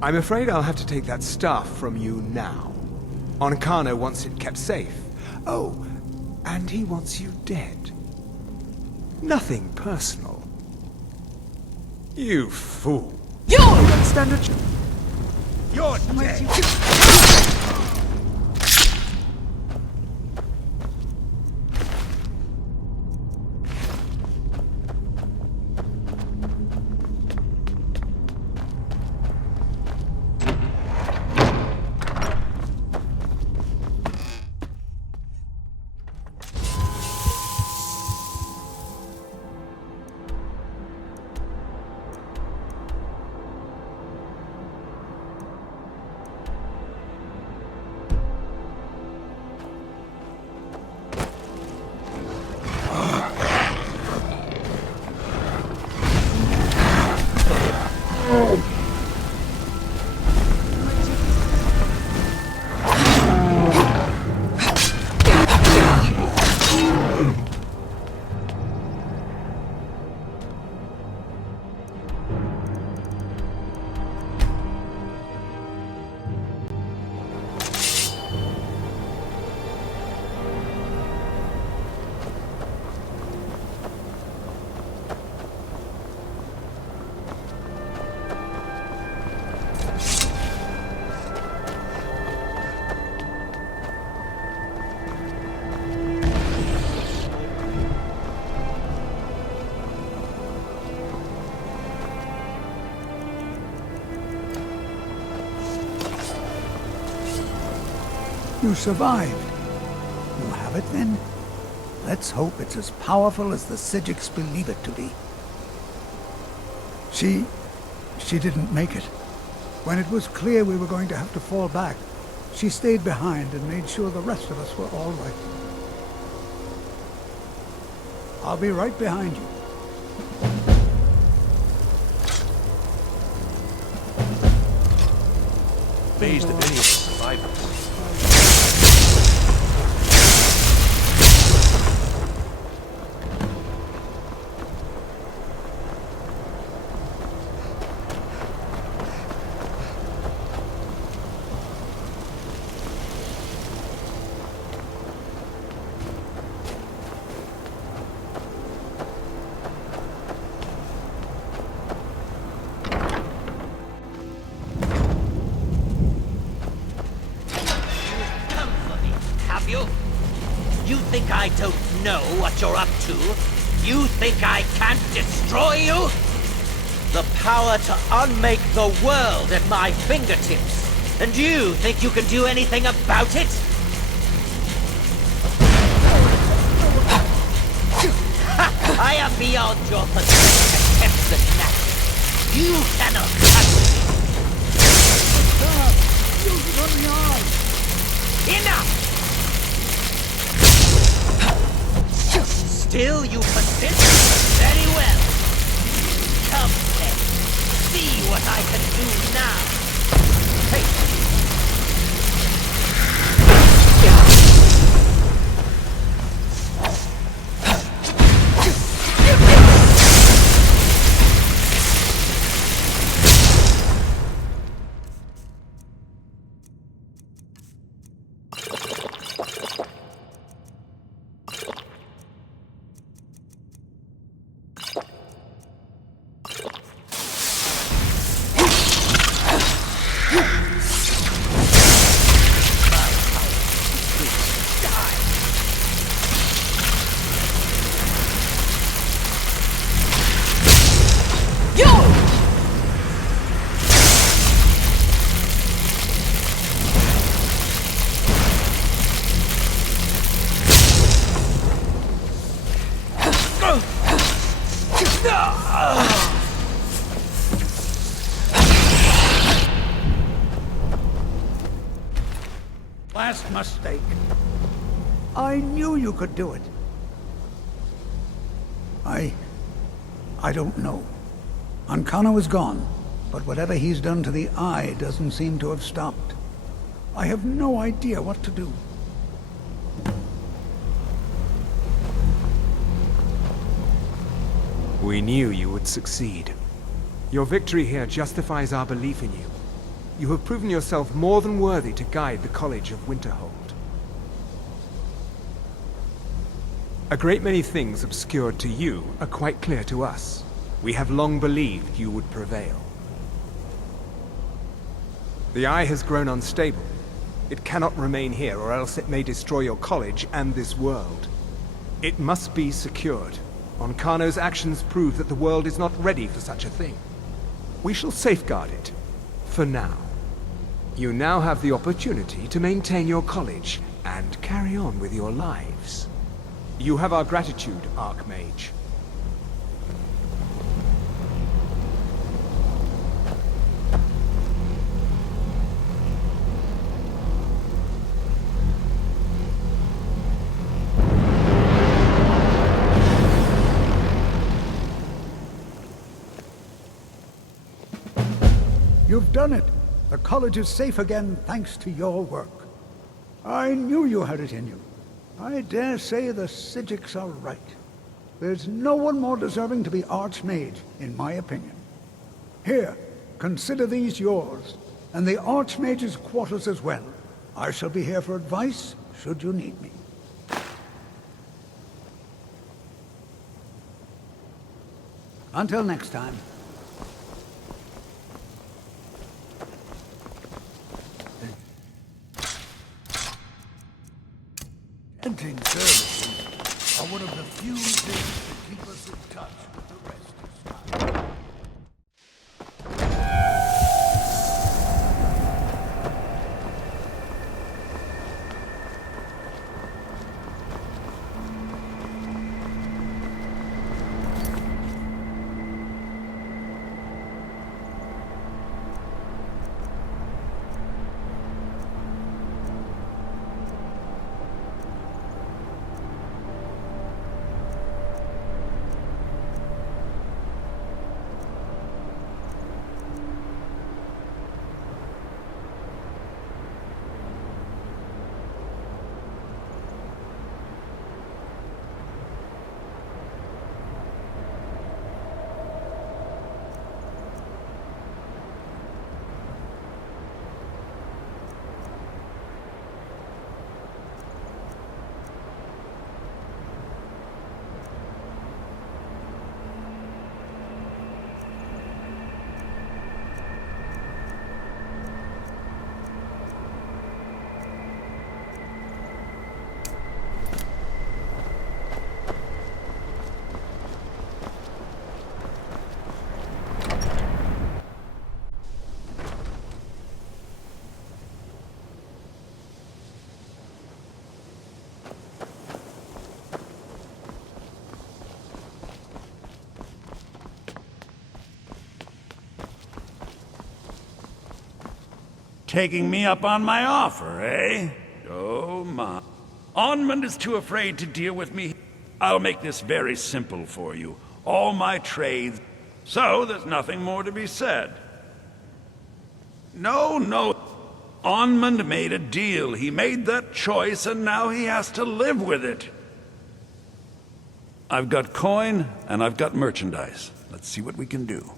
I'm afraid I'll have to take that staff from you now. Ankana wants it kept safe. Oh, and he wants you dead. Nothing personal. You fool. You don't stand a chance. You're dead. You survived. You have it then? Let's hope it's as powerful as the Sijiks believe it to be. She didn't make it. When it was clear we were going to have to fall back, she stayed behind and made sure the rest of us were all right. I'll be right behind you. Amazed if any of the survivors. know what you're up to? You think I can't destroy you? The power to unmake the world at my fingertips. And you think you can do anything about it? I am beyond your pathetic attempts at magic. You cannot touch me. Enough! Still you persist? Very well. Come then. See what I can do now. Hey. Last mistake. I knew you could do it. I don't know. Ancano is gone, but whatever he's done to the Eye doesn't seem to have stopped. I have no idea what to do. We knew you would succeed. Your victory here justifies our belief in you. You have proven yourself more than worthy to guide the College of Winterhold. A great many things obscured to you are quite clear to us. We have long believed you would prevail. The Eye has grown unstable. It cannot remain here, or else it may destroy your college and this world. It must be secured. Ancano's actions prove that the world is not ready for such a thing. We shall safeguard it, for now. You now have the opportunity to maintain your college and carry on with your lives. You have our gratitude, Archmage. You've done it. The college is safe again thanks to your work. I knew you had it in you. I dare say the Psijics are right. There's no one more deserving to be Archmage, in my opinion. Here, consider these yours, and the Archmage's quarters as well. I shall be here for advice, should you need me. Until next time. Printing services are one of the few things that keep us in touch with the rest of Skyrim. Taking me up on my offer, eh? Oh my. Onmund is too afraid to deal with me. I'll make this very simple for you. All my trades. So there's nothing more to be said. No. Onmund made a deal. He made that choice, and now he has to live with it. I've got coin, and I've got merchandise. Let's see what we can do.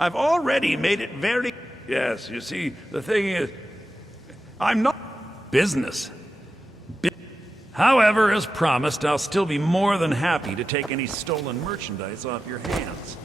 I've already made it very... Yes, you see, the thing is, I'm not business. However, as promised, I'll still be more than happy to take any stolen merchandise off your hands.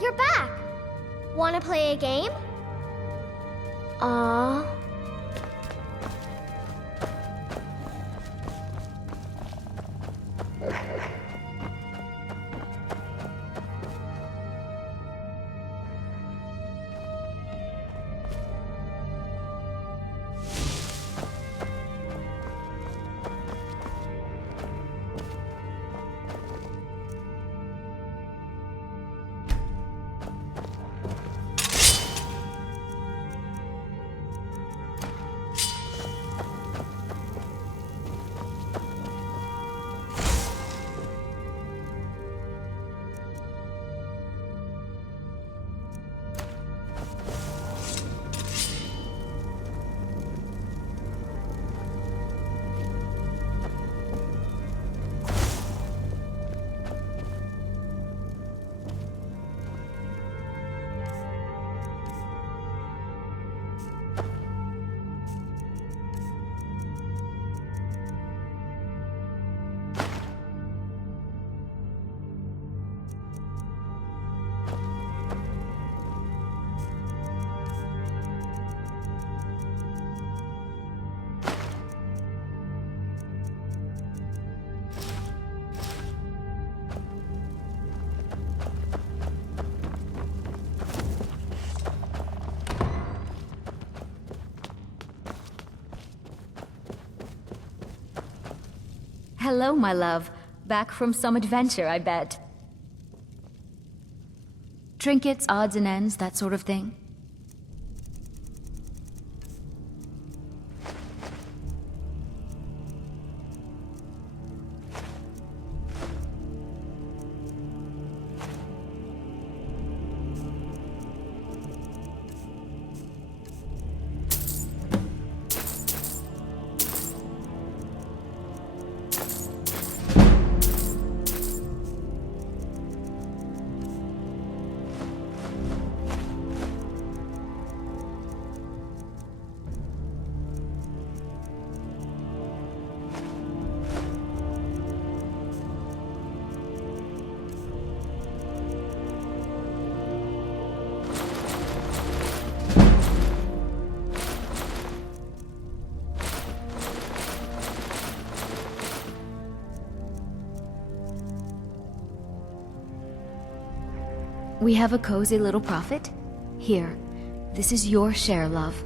You're back! Wanna play a game? Aww. Hello, my love. Back from some adventure, I bet. Trinkets, odds and ends, that sort of thing. We have a cozy little profit? Here, this is your share, love.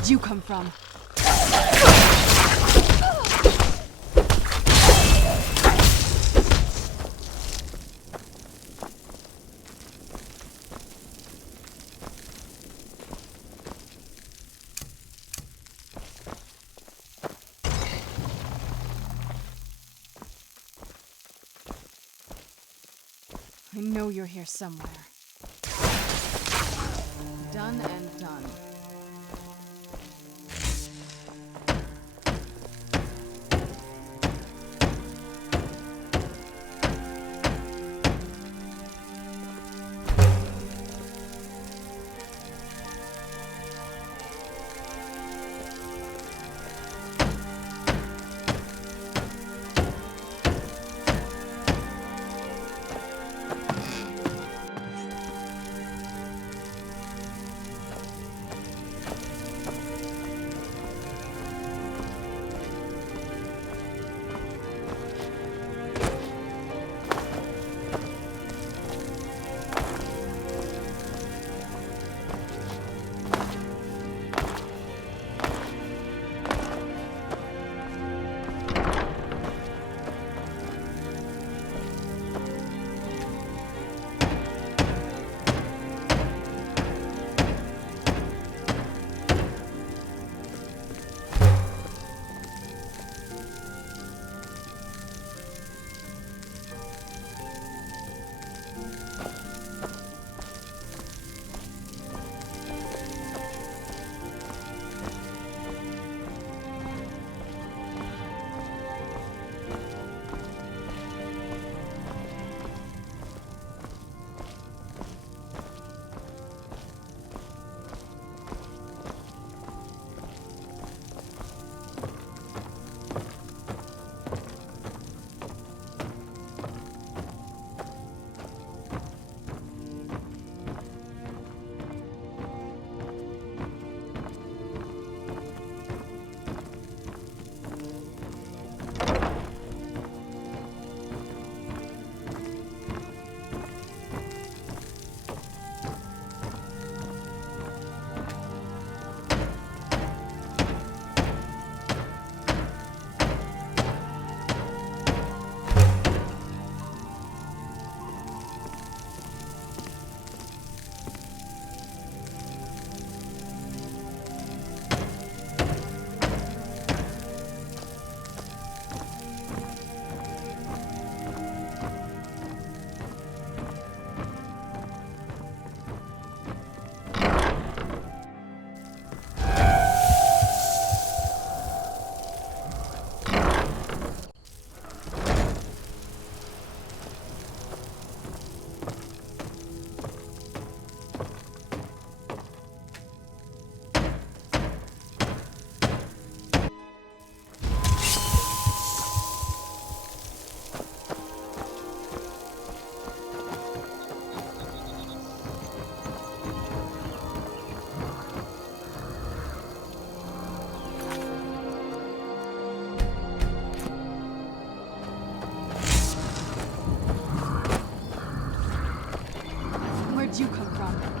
Where'd you come from? I know you're here somewhere. Done and done. Where'd you come from?